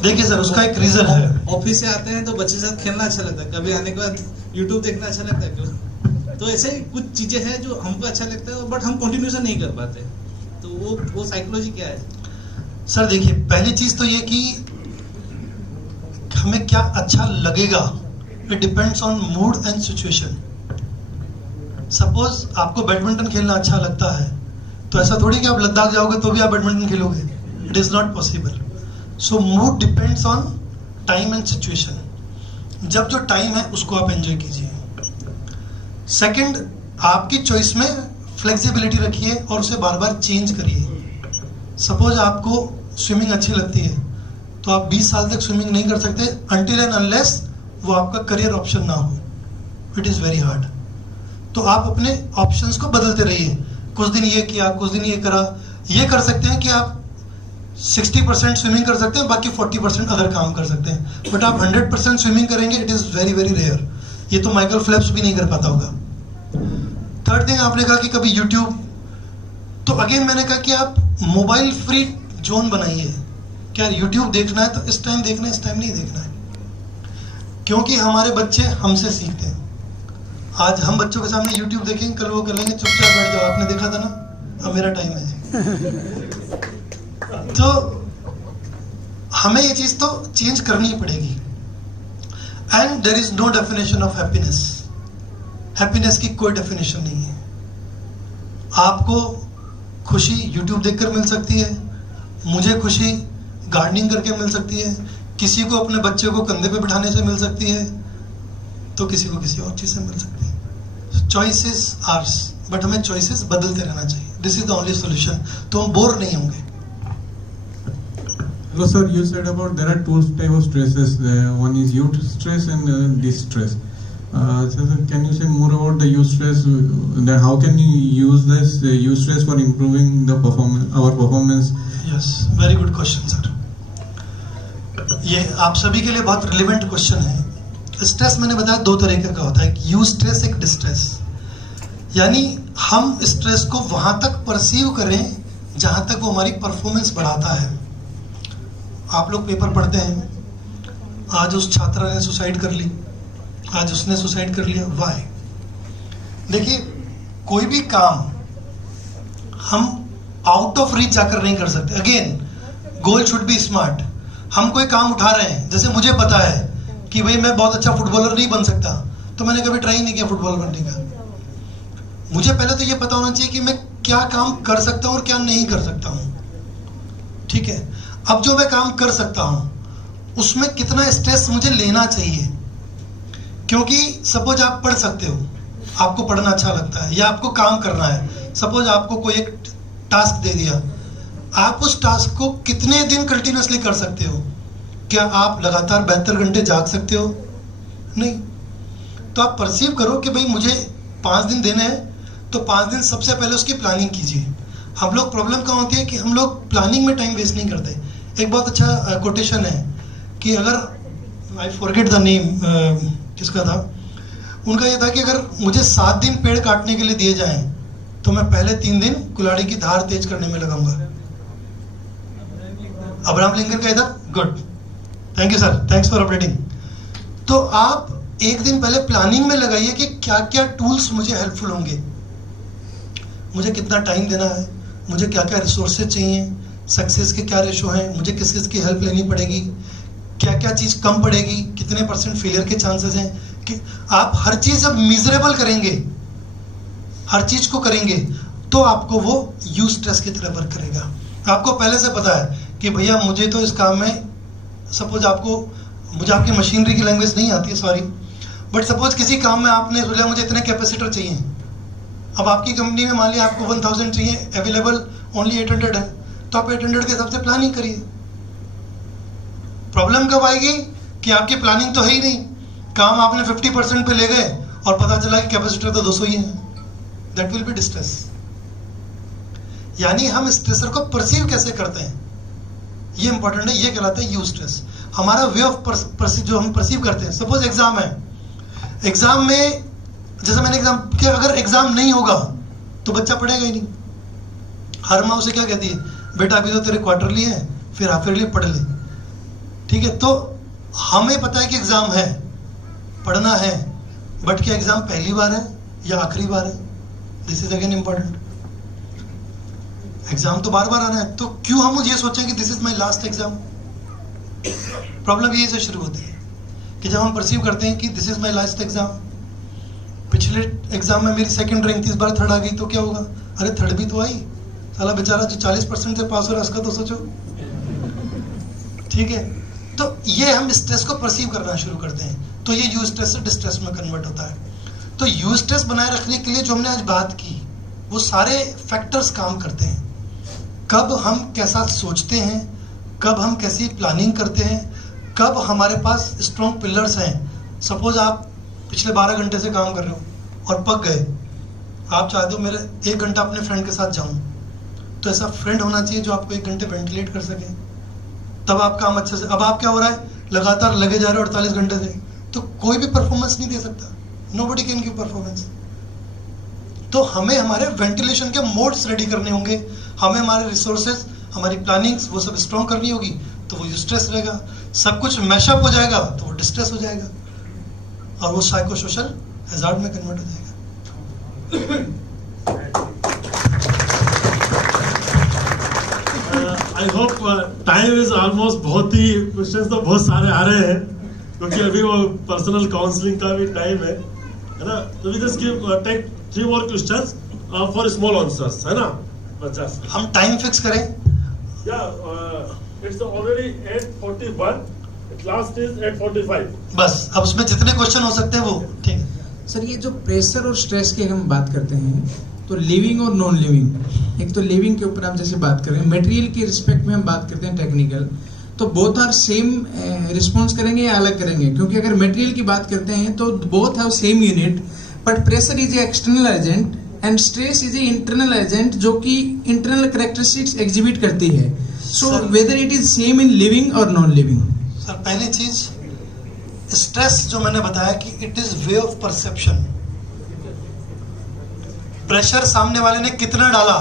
देखिए सर, उसका एक रीजन है। ऑफिस से आते हैं तो बच्चे के साथ खेलना अच्छा लगता है, कभी आने के बाद यूट्यूब देखना अच्छा लगता है क्यों, तो ऐसे कुछ चीजें हैं जो हमको अच्छा लगता है बट हम कंटिन्यूशन नहीं कर पाते, तो वो साइकोलॉजी क्या है? सर देखिए, पहली चीज तो ये कि हमें क्या अच्छा लगेगा, it depends on mood and situation. Suppose आपको बैडमिंटन खेलना अच्छा लगता है तो ऐसा थोड़ी कि आप लद्दाख जाओगे तो भी आप बैडमिंटन खेलोगे, it is not possible. So mood depends on time and situation. जब जो टाइम है उसको आप एंजॉय कीजिए। सेकंड, आपकी चॉइस में फ्लेक्सिबिलिटी रखिए और उसे बार बार चेंज करिए। सपोज आपको स्विमिंग अच्छी लगती है तो तो आप 20 साल तक स्विमिंग नहीं कर सकते अनटिल एंड अनलेस वो आपका करियर ऑप्शन ना हो. It is very hard. तो आप अपने ऑप्शंस को बदलते रहिए. कुछ दिन ये किया, कुछ दिन ये करा. ये कर सकते हैं कि आप 60% स्विमिंग कर सकते हैं, बाकी 40% अदर काम कर सकते हैं. बट आप 100% स्विमिंग करेंगे, it is very very rare. ये तो माइकल फेल्प्स भी नहीं कर पाता होगा. थर्ड थिंग, आपने कहा कि कभी यूट्यूब, तो अगेन मैंने कहा कि आप मोबाइल फ्री जोन बनाइए. क्या यूट्यूब देखना है तो इस टाइम देखना है, इस टाइम नहीं देखना है. क्योंकि हमारे बच्चे हमसे सीखते हैं. आज हम बच्चों के सामने यूट्यूब देखेंगे, कल वो कर लेंगे चुपचाप बैठ जाओ, आपने देखा था ना, अब मेरा टाइम है. तो हमें ये चीज तो चेंज करनी ही पड़ेगी. And there is no definition of happiness. Happiness की कोई डेफिनेशन नहीं है. आपको खुशी यूट्यूब देखकर मिल सकती है, मुझे खुशी गार्डनिंग करके मिल सकती है, किसी को अपने बच्चे को कंधे पे बिठाने से मिल सकती है, तो किसी को किसी और चीज से मिल सकती है. चॉइसेस आर्स, बट हमें चॉइसेस बदलते रहना चाहिए. This is the only solution. तो हम बोर नहीं होंगे. Hello sir, you said about there are two types of stresses. One is youth stress and distress. So sir, can you say more about the youth stress? How can you use this youth stress for improving the our performance? Yes, very good question sir. ये आप सभी के लिए बहुत relevant question है. Stress मैंने बताया दो तरीके का होता है, एक यूथ स्ट्रेस, एक डिस्ट्रेस. यानी हम स्ट्रेस को वहां तक परसीव करें जहां तक वो हमारी परफॉर्मेंस बढ़ाता है. आप लोग पेपर पढ़ते हैं, आज उस छात्रा ने सुसाइड कर ली, आज उसने सुसाइड कर लिया. वाई? देखिए, कोई भी काम हम आउट ऑफ रीच जाकर नहीं कर सकते. Again, goal should be smart. हम कोई काम उठा रहे हैं, जैसे मुझे पता है कि भाई मैं बहुत अच्छा फुटबॉलर नहीं बन सकता, तो मैंने कभी ट्राई नहीं किया फुटबॉलर बनने का. मुझे पहले तो ये पता होना चाहिए कि मैं क्या काम कर सकता हूं और क्या नहीं कर सकता हूं. ठीक है. अब जो मैं काम कर सकता हूं उसमें कितना स्ट्रेस मुझे लेना चाहिए. क्योंकि सपोज आप पढ़ सकते हो, आपको पढ़ना अच्छा लगता है, या आपको काम करना है. सपोज आपको कोई एक टास्क दे दिया, आप उस टास्क को कितने दिन कंटिन्यूअसली कर सकते हो? क्या आप लगातार 72 घंटे जाग सकते हो? नहीं. तो आप परसीव करो कि भाई मुझे 5 दिन देने हैं, तो 5 दिन सबसे पहले उसकी प्लानिंग कीजिए. हम लोग प्रॉब्लम कहाँ होती है कि हम लोग प्लानिंग में टाइम वेस्ट नहीं करते. एक बहुत अच्छा कोटेशन है कि अगर, आई फॉरगेट द नेम, किसका था, उनका ये था कि अगर मुझे 7 दिन पेड़ काटने के लिए दिए जाएं तो मैं पहले 3 दिन कुल्हाड़ी की धार तेज करने में लगाऊंगा. अब्राहम लिंकन का था. Good, thank you sir, thanks for updating. तो आप एक दिन पहले प्लानिंग में लगाइए कि क्या क्या टूल्स मुझे हेल्पफुल होंगे, मुझे कितना टाइम देना है, मुझे क्या क्या रिसोर्सेज चाहिए, सक्सेस के क्या रेशो हैं, मुझे किस किस की हेल्प लेनी पड़ेगी, क्या क्या चीज़ कम पड़ेगी, कितने % फेलियर के चांसेस हैं. कि आप हर चीज़ अब मिजरेबल करेंगे, हर चीज़ को करेंगे, तो आपको वो यूज स्ट्रेस की तरफ वर्क करेगा. आपको पहले से पता है कि भैया मुझे तो इस काम में, सपोज मुझे आपकी मशीनरी की लैंग्वेज नहीं आती है, सॉरी, बट सपोज किसी काम में आपने बोला मुझे इतने कैपेसिटर चाहिए. अब आपकी कंपनी में मान लिया आपको 1000 चाहिए, अवेलेबल ओनली 800 है, तो आप 800 के हिसाब से प्लानिंग करिए. प्रॉब्लम कब आएगी कि आपकी प्लानिंग तो है ही नहीं, काम आपने 50% पे ले गए और पता चला कि कैपेसिटर तो 200 ही है. That will be distress. यानी हम स्ट्रेसर को परसीव कैसे करते हैं, ये इंपॉर्टेंट है. ये कहलाता है यूज स्ट्रेस. हमारा वे ऑफ जो हम परसीव करते हैं. सपोज एग्जाम है, एग्जाम में जैसे मैंने एग्जाम किया, अगर एग्जाम नहीं होगा तो बच्चा पढ़ेगा ही नहीं. हर माँ उसे क्या कहती है, बेटा अभी तो तेरे क्वार्टरली है, फिर हाफ ईयरली पढ़ ले. ठीक है. तो हमें पता है कि एग्जाम है, पढ़ना है, बट क्या एग्जाम पहली बार है या आखिरी बार है? This is again important. Exam तो बार बार आना है, तो क्यों हम ये सोचें कि this is my last exam? Problem यही से शुरू होती है कि जब हम परसीव करते हैं कि this is my last exam, पिछले एग्जाम में मेरी 2nd रैंक थी, इस बार 3rd आ गई, तो क्या होगा? अरे 3rd भी तो आई, साला बेचारा जो 40% से पास हो रहा है उसका तो सोचो. ठीक है. तो ये हम स्ट्रेस को परसीव करना शुरू करते हैं, तो ये यूज स्ट्रेस से डिस्ट्रेस में कन्वर्ट होता है. तो यूज स्ट्रेस बनाए रखने के लिए जो हमने आज बात की, वो सारे फैक्टर्स काम करते हैं. कब हम कैसा सोचते हैं, कब हम कैसी प्लानिंग करते हैं, कब हमारे पास स्ट्रॉन्ग पिलर्स हैं। सपोज आप पिछले 12 घंटे से काम कर रहे हो और पक गए, आप चाहते हो मेरे 1 घंटा अपने फ्रेंड के साथ जाऊं, तो ऐसा फ्रेंड होना चाहिए जो आपको 1 घंटे वेंटिलेट कर सके, तब आप काम अच्छे से। अब आप क्या हो रहा है, लगातार लगे जा रहे हो 48 घंटे से, तो कोई भी परफॉर्मेंस नहीं दे सकता, नोबडी कैन गिव परफॉर्मेंस। तो हमें हमारे वेंटिलेशन के मोड्स रेडी करने होंगे, हमें हमारे रिसोर्सेज, हमारी प्लानिंग्स वो सब स्ट्रॉन्ग करनी होगी, तो वो स्ट्रेस रहेगा। सब कुछ मैशअप हो जाएगा तो वो डिस्ट्रेस हो जाएगा, और वो साइको सोशल हैजार्ड में कन्वर्ट हो जाएगा। I hope time is almost, बहुत ही क्वेश्चंस तो बहुत सारे आ रहे हैं, क्योंकि अभी वो पर्सनल काउंसलिंग का भी टाइम है ना। तो we just give take 3 more questions for small answers, है ना बच्चा। हम टाइम फिक्स करें। या it's already 8:41, it last is 8:45। बस अब उसमें जितने क्वेश्चन हो सकते हैं वो ठीक है। सर, ये जो प्रेशर और स्ट्रेस की हम बात करते हैं, तो लिविंग और नॉन लिविंग, एक तो लिविंग के ऊपर आप जैसे बात कर रहे हैं, मटेरियल की रिस्पेक्ट में हम बात करते हैं टेक्निकल, तो बोथ आर सेम रिस्पॉन्स करेंगे या अलग करेंगे? क्योंकि अगर मटेरियल की बात करते हैं तो both have same unit, but pressure is a external agent and stress is a internal agent जो कि इंटरनल कैरेक्टरिस्टिक्स एग्जिबिट करती है। So whether it is same in living और नॉन लिविंग। सर, पहली चीज स्ट्रेस जो मैंने बताया कि it is way of perception. Pressure सामने वाले ने कितना डाला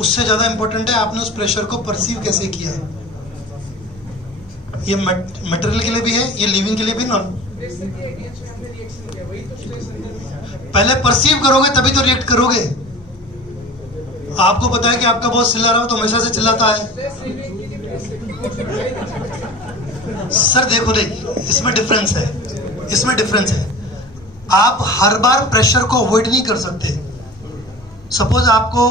उससे ज्यादा इंपॉर्टेंट है आपने उस प्रेशर को परसीव कैसे किया। ये मटेरियल के लिए भी है, ये लिविंग के लिए भी। नॉन पहले परसीव करोगे तभी तो रिएक्ट करोगे। आपको पता है कि आपका बॉस चिल्ला रहा हो तो हमेशा से चिल्लाता है। सर देखो, इसमें डिफरेंस है, इसमें डिफरेंस है। आप हर बार प्रेशर को अवॉइड नहीं कर सकते। सपोज आपको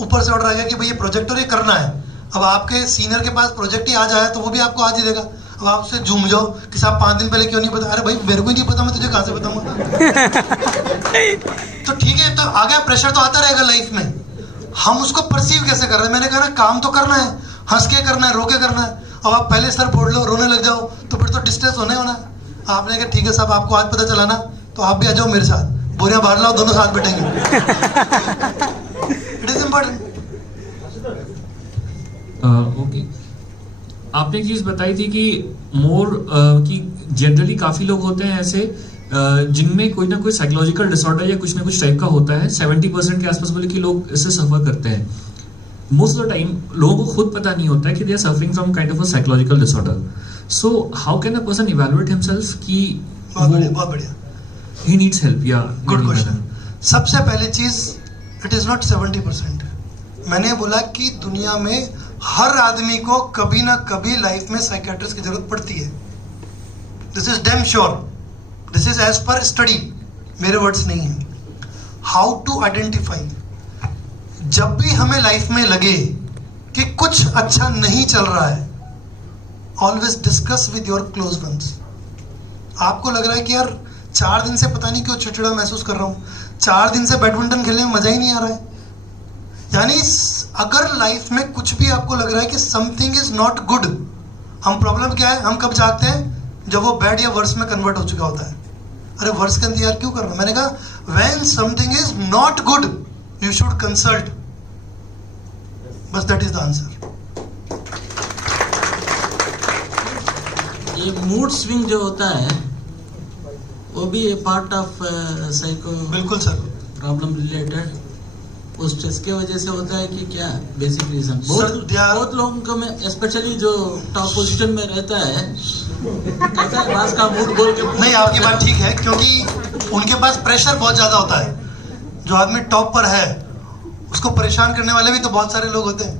ऊपर से ऑर्डर आ गया कि भाई ये प्रोजेक्ट और ये करना है, अब आपके सीनियर के पास प्रोजेक्ट ही आ जाए तो वो भी आपको आज ही देगा। अब आप उससे झूम जाओ कि साहब 5 दिन पहले क्यों नहीं पता? अरे भाई मेरे को ही नहीं पता, मैं तुझे कहां से बताऊंगा? तो ठीक है, तो आ गया, प्रेशर तो आता रहेगा लाइफ में। हम उसको परसीव कैसे कर रहे हैं? मैंने कहा ना, काम तो करना है, हंस के करना है, रो के करना है। अब आप पहले सर फोड़ लो, रोने लग जाओ, तो फिर तो डिस्ट्रेस होना ही होना है। आपने कहा ठीक है साहब, आपको आज पता चला ना, तो आप भी आ जाओ मेरे साथ, बोरियां बांट लाओ, दोनों साथ बैठेंगे। It is important. ओके, आपने एक चीज बताई थी कि कि जनरली काफी लोग होते हैं ऐसे जिनमें कोई ना कोई साइकोलॉजिकल डिसऑर्डर या कुछ ना कुछ टाइप का होता है। 70% के आसपास बोले कि लोग इससे सफर करते हैं। मोस्ट ऑफ द टाइम लोगों को खुद पता नहीं होता है कि they are suffering from kind of a psychological disorder. So how can a person evaluate himself कि बहुत बढ़िया, he needs help? Yeah good question. सबसे पहली चीज, इट इज नॉट 70%। मैंने बोला कि दुनिया में हर आदमी को कभी ना कभी लाइफ में साइकियाट्रिस्ट की जरूरत पड़ती है। This is damn sure, this is as per study, मेरे वर्ड्स नहीं है। How to identify? जब भी हमें लाइफ में लगे कि कुछ अच्छा नहीं चल रहा है, always discuss with your close ones. आपको लग रहा है कि यार 4 दिन से पता नहीं क्यों चिड़चिड़ा महसूस कर रहा हूं, 4 दिन से बैडमिंटन खेलने में मजा ही नहीं आ रहा है। यानी अगर लाइफ में कुछ भी आपको लग रहा है कि समथिंग इज नॉट गुड, हम प्रॉब्लम क्या है, हम कब जागते हैं? जब वो बैड या वर्स में कन्वर्ट हो चुका होता है। अरे वर्स का इंतजार क्यों करना? मैंने कहा when something is not good you should consult, बस दैट इज द आंसर। ये मूड स्विंग जो होता है वो भी ए पार्ट ऑफ साइको? बिल्कुल सर, प्रॉब्लम रिलेटेड उस स्ट्रेस के वजह से होता है कि क्या बेसिक रीजन? बहुत लोगों को में स्पेशली जो टॉप पोजीशन में रहता है कहता है बास का मूड बोल के। नहीं, आपकी बात ठीक है, क्योंकि उनके पास प्रेशर बहुत ज्यादा होता है। जो आदमी टॉप पर है उसको परेशान करने वाले भी तो बहुत सारे लोग होते हैं।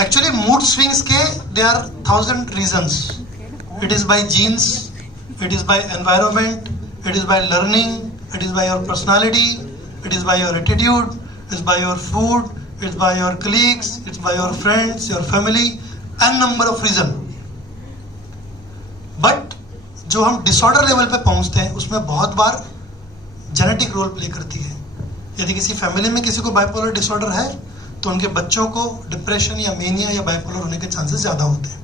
एक्चुअली मूड स्विंग्स के they are 1000 reasons. It is by genes, it is by environment, it is by learning, it is by your personality, it is by your attitude, it's by your food, it's by your colleagues, it's by your friends, your family, and number of reason. But जो हम disorder level पे पहुंचते हैं उसमें बहुत बार genetic role play करती है। यदि किसी फैमिली में किसी को बाइपोलर डिसऑर्डर है तो उनके बच्चों को डिप्रेशन या मेनिया या बाइपोलर होने के चांसेस ज़्यादा होते हैं.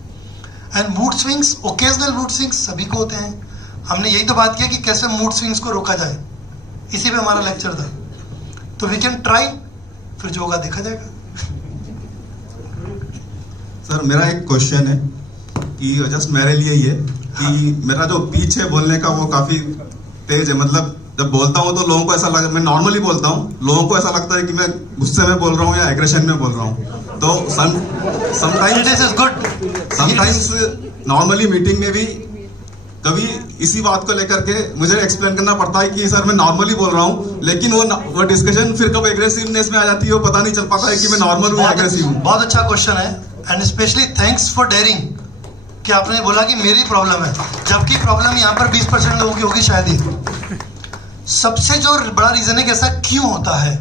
And mood swings, occasional mood swings सभी को होते हैं. हमने यही तो बात किया कि कैसे मूड स्विंग्स को रोका जाए, इसी पे हमारा लेक्चर था. तो वी कैन ट्राई, फिर जो होगा देखा जाएगा. सर मेरा एक क्वेश्चन है कि जस्ट मेरे लिए ही है कि मेरा जो पीच है बोलने का वो काफ़ी तेज है. मतलब जब बोलता हूँ तो लोगों को ऐसा लगता, मैं नॉर्मली बोलता हूँ, लोगों को ऐसा लगता है कि मैं गुस्से में बोल रहा हूँ या एग्रेशन में बोल रहा हूँ. तो समटाइम्स नॉर्मली मीटिंग में भी कभी इसी बात को लेकर के मुझे एक्सप्लेन करना पड़ता है कि सर मैं नॉर्मली बोल रहा हूँ, लेकिन वो डिस्कशन फिर कब एग्रेसिवनेस में आ जाती है वो पता नहीं चल पाता है कि मैं नॉर्मल हूँ या एग्रेसिव हूँ. बहुत अच्छा क्वेश्चन है and specially thanks for daring कि आपने बोला कि मेरी प्रॉब्लम है, जबकि प्रॉब्लम यहाँ पर 20% लोगों की होगी शायद ही. सबसे जो बड़ा रीजन है कि ऐसा क्यों होता है,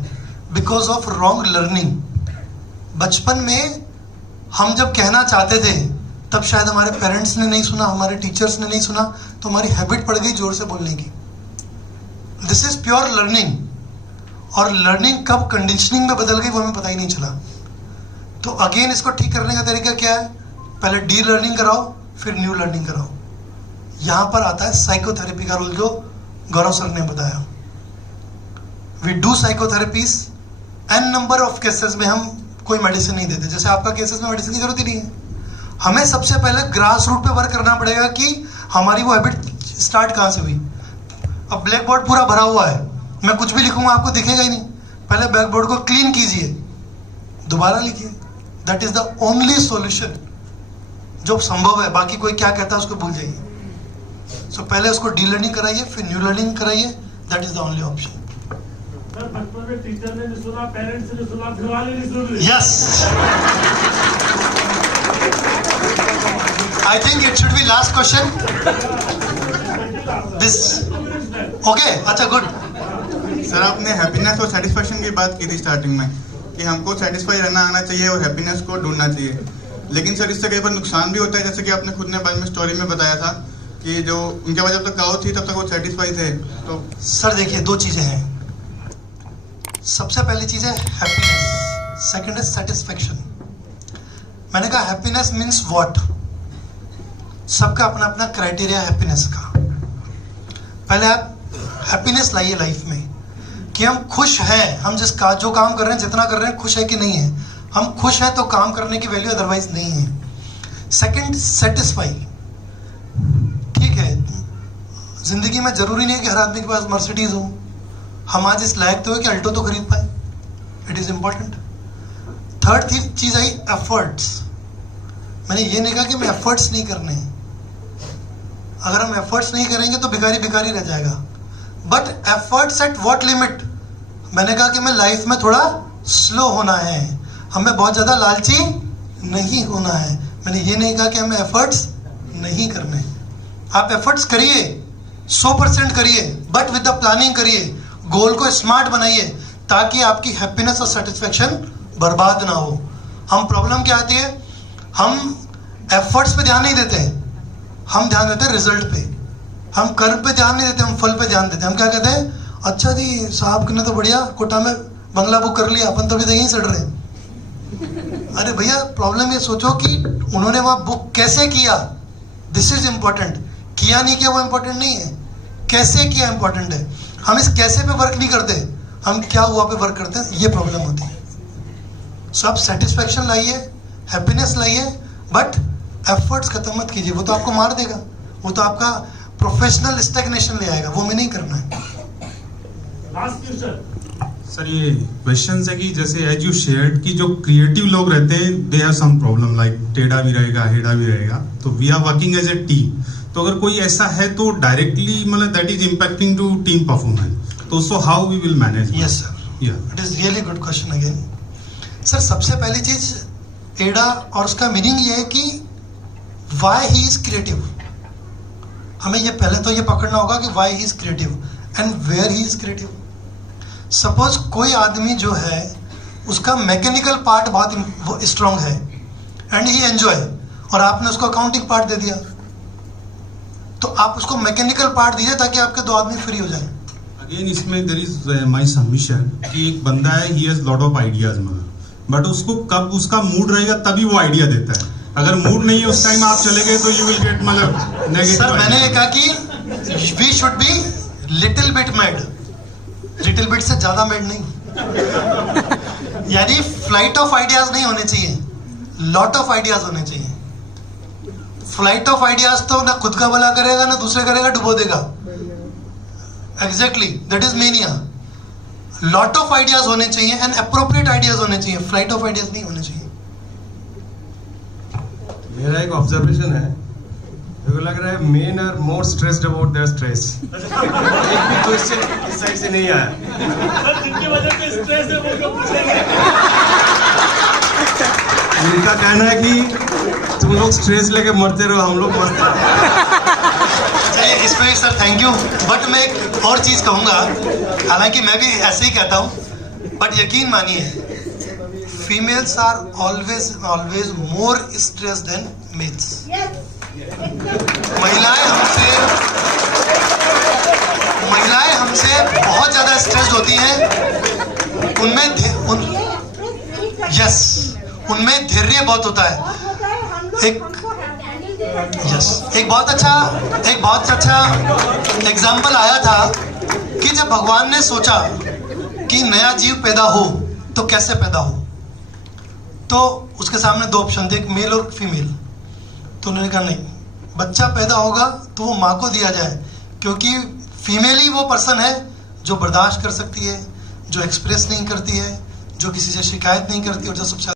बिकॉज ऑफ रॉन्ग लर्निंग. बचपन में हम जब कहना चाहते थे तब शायद हमारे पेरेंट्स ने नहीं सुना, हमारे टीचर्स ने नहीं सुना, तो हमारी हैबिट पड़ गई जोर से बोलने की. This is pure learning. और लर्निंग कब कंडीशनिंग में बदल गई वो हमें पता ही नहीं चला. तो अगेन इसको ठीक करने का तरीका क्या है, पहले डी लर्निंग कराओ फिर न्यू लर्निंग कराओ. यहां पर आता है साइकोथेरेपी का रोल जो गौरव सर ने बताया. We do psychotherapies. N number of cases में हम कोई मेडिसिन नहीं देते, जैसे आपका केसेस में मेडिसिन की जरूरत ही नहीं है. हमें सबसे पहले ग्रास रूट पे वर्क करना पड़ेगा कि हमारी वो हैबिट स्टार्ट कहां से हुई. अब ब्लैक बोर्ड पूरा भरा हुआ है, मैं कुछ भी लिखूंगा आपको दिखेगा ही नहीं. पहले ब्लैक बोर्ड को क्लीन कीजिए, दोबारा लिखिए. That is the only solution जो संभव है. बाकी कोई क्या कहता है उसको भूल जाइए. सो पहले उसको डी लर्निंग कराइए फिर न्यू लर्निंग कराइए. That is the only option. बचपन में टीचर ने नहीं सुना, पेरेंट्स ने सुना, घर वाले नहीं सुन. Yes, I think it should be last question. This okay, अच्छा गुड. सर आपने हैप्पीनेस और सेटिस्फैक्शन की बात की थी स्टार्टिंग में कि हमको सेटिस्फाई रहना आना चाहिए और हैप्पीनेस को ढूंढना चाहिए. लेकिन सर इससे कई बार नुकसान भी होता है, जैसे कि आपने खुद ने बाद में स्टोरी में बताया था कि जो उनके पास जब तक काउ थी तब तक वो सेटिस्फाई थे. तो सर देखिए दो चीजें हैं. सबसे पहली चीज है हैप्पीनेस, सेकंड है सेटिस्फैक्शन. मैंने कहा हैप्पीनेस मीन्स व्हाट. सबका अपना अपना क्राइटेरिया हैप्पीनेस का. पहले आप हैप्पीनेस लाइए लाइफ में कि हम खुश हैं, हम जो काम कर रहे हैं जितना कर रहे हैं खुश है कि नहीं है. हम खुश हैं तो काम करने की वैल्यू अदरवाइज नहीं है. Second satisfy. ठीक है, जिंदगी में जरूरी नहीं है कि हर आदमी के पास मर्सिडीज हो. हम आज इस लायक तो है कि अल्टो तो खरीद पाए. It is important. थर्ड चीज आई एफर्ट्स. मैंने ये नहीं कहा कि हमें एफर्ट्स नहीं करने हैं. अगर हम एफर्ट्स नहीं करेंगे तो भिखारी भिखारी रह जाएगा. But efforts at what limit. मैंने कहा कि हमें लाइफ में थोड़ा स्लो होना है, हमें बहुत ज्यादा लालची नहीं होना है. मैंने ये नहीं कहा कि हमें एफर्ट्स नहीं करने. आप एफर्ट्स करिए, 100% करिए, बट विद द प्लानिंग करिए. गोल को स्मार्ट बनाइए ताकि आपकी हैप्पीनेस और सेटिस्फैक्शन बर्बाद ना हो. हम प्रॉब्लम क्या आती है, हम एफर्ट्स पे ध्यान नहीं देते, हम ध्यान देते हैं रिजल्ट पे. हम कर्म पे ध्यान नहीं देते, हम फल पे ध्यान देते हैं. हम क्या कहते हैं, अच्छा जी साहब ने तो बढ़िया कोटा में बंगला बुक कर लिया, अपन तो अभी तक यहीं सड़ रहे. अरे भैया प्रॉब्लम ये सोचो कि उन्होंने वहां बुक कैसे किया. This is important. किया नहीं किया वो इंपॉर्टेंट नहीं है, कैसे किया इंपॉर्टेंट है. हम इस कैसे पे वर्क नहीं करते, हम क्या हुआ पे वर्क करते हैं, ये प्रॉब्लम होती है. सो आप सेटिस्फैक्शन लाइए, हैप्पीनेस लाइए, बट एफर्ट्स खत्म मत कीजिए. वो तो आपको मार देगा, वो तो आपका प्रोफेशनल स्टैग्नेशन ले आएगा, वो हमें नहीं करना है. लास्ट क्वेश्चन सर, ये क्वेश्चन है कि जैसे एज यू शेयर्ड कि जो क्रिएटिव लोग रहते हैं they have some problem, like टेढ़ा भी रहेगा हेड़ा भी रहेगा. तो we are working as a team. तो अगर कोई ऐसा है तो डायरेक्टली मतलब that is impacting to team performance. तो so how we will manage. Yes sir, it is really good question again. Sir सबसे पहली चीज एडा और उसका मीनिंग ये है कि व्हाई ही इज क्रिएटिव. हमें ये पहले तो ये पकड़ना होगा कि why he is creative and where he is creative. Suppose कोई आदमी जो है उसका मैकेनिकल पार्ट बहुत स्ट्रांग है एंड ही एंजॉय, और आपने उसको अकाउंटिंग पार्ट दे दिया, तो आप उसको मैकेनिकल पार्ट दीजिए ताकि आपके दो आदमी फ्री हो जाए. अगेन इसमें देयर इज माय सबमिशन कि एक बंदा है, he has lot of ideas. मतलब बट उसको कब उसका मूड रहेगा तभी वो आइडिया देता है। अगर मूड नहीं है उस टाइम आप चले गए तो यू विल गेट मतलब नेगेटिव। सर मैंने ये कहा कि we should be little bit mad, little bit से ज्यादा मैड नहीं। यानी फ्लाइट ऑफ आइडियाज नहीं होने चाहिए, लॉट ऑफ आइडियाज होने चाहिए। फ्लाइट ऑफ आइडियाज तो ना खुद का भला करेगा ना दूसरे करेगा, डुबो देगा। Exactly that is mania. Lot of ideas होने चाहिए एंड अप्रोप्रिएट आइडियाज होने चाहिए, फ्लाइट ऑफ आइडियाज नहीं होने चाहिए। मेरा एक ऑब्जर्वेशन है, मेरे को लग रहा है men are more stressed about their stress. एक भी क्वेश्चन इस साइड से नहीं आया। जिनकी वजह से स्ट्रेस है वो पूछेंगे। उनका कहना है कि तुम लोग स्ट्रेस लेके मरते रहो, हम लोग मरते रहो। चलिए इसमें सर थैंक यू, बट मैं एक और चीज कहूंगा, हालांकि मैं भी ऐसे ही कहता हूं, बट यकीन मानिए females are always more stress than males. महिलाएं हमसे बहुत ज्यादा स्ट्रेस होती हैं। उनमें धैर्य बहुत होता है। एक बहुत अच्छा एग्जाम्पल आया था कि जब भगवान ने सोचा कि नया जीव पैदा हो तो कैसे पैदा हो, तो उसके सामने दो ऑप्शन थे, एक मेल और फीमेल। तो उन्होंने कहा नहीं, बच्चा पैदा होगा तो वो माँ को दिया जाए, क्योंकि फीमेल ही वो पर्सन है जो बर्दाश्त कर सकती है, जो एक्सप्रेस नहीं करती है, जो किसी से शिकायत नहीं करती और जो सबसे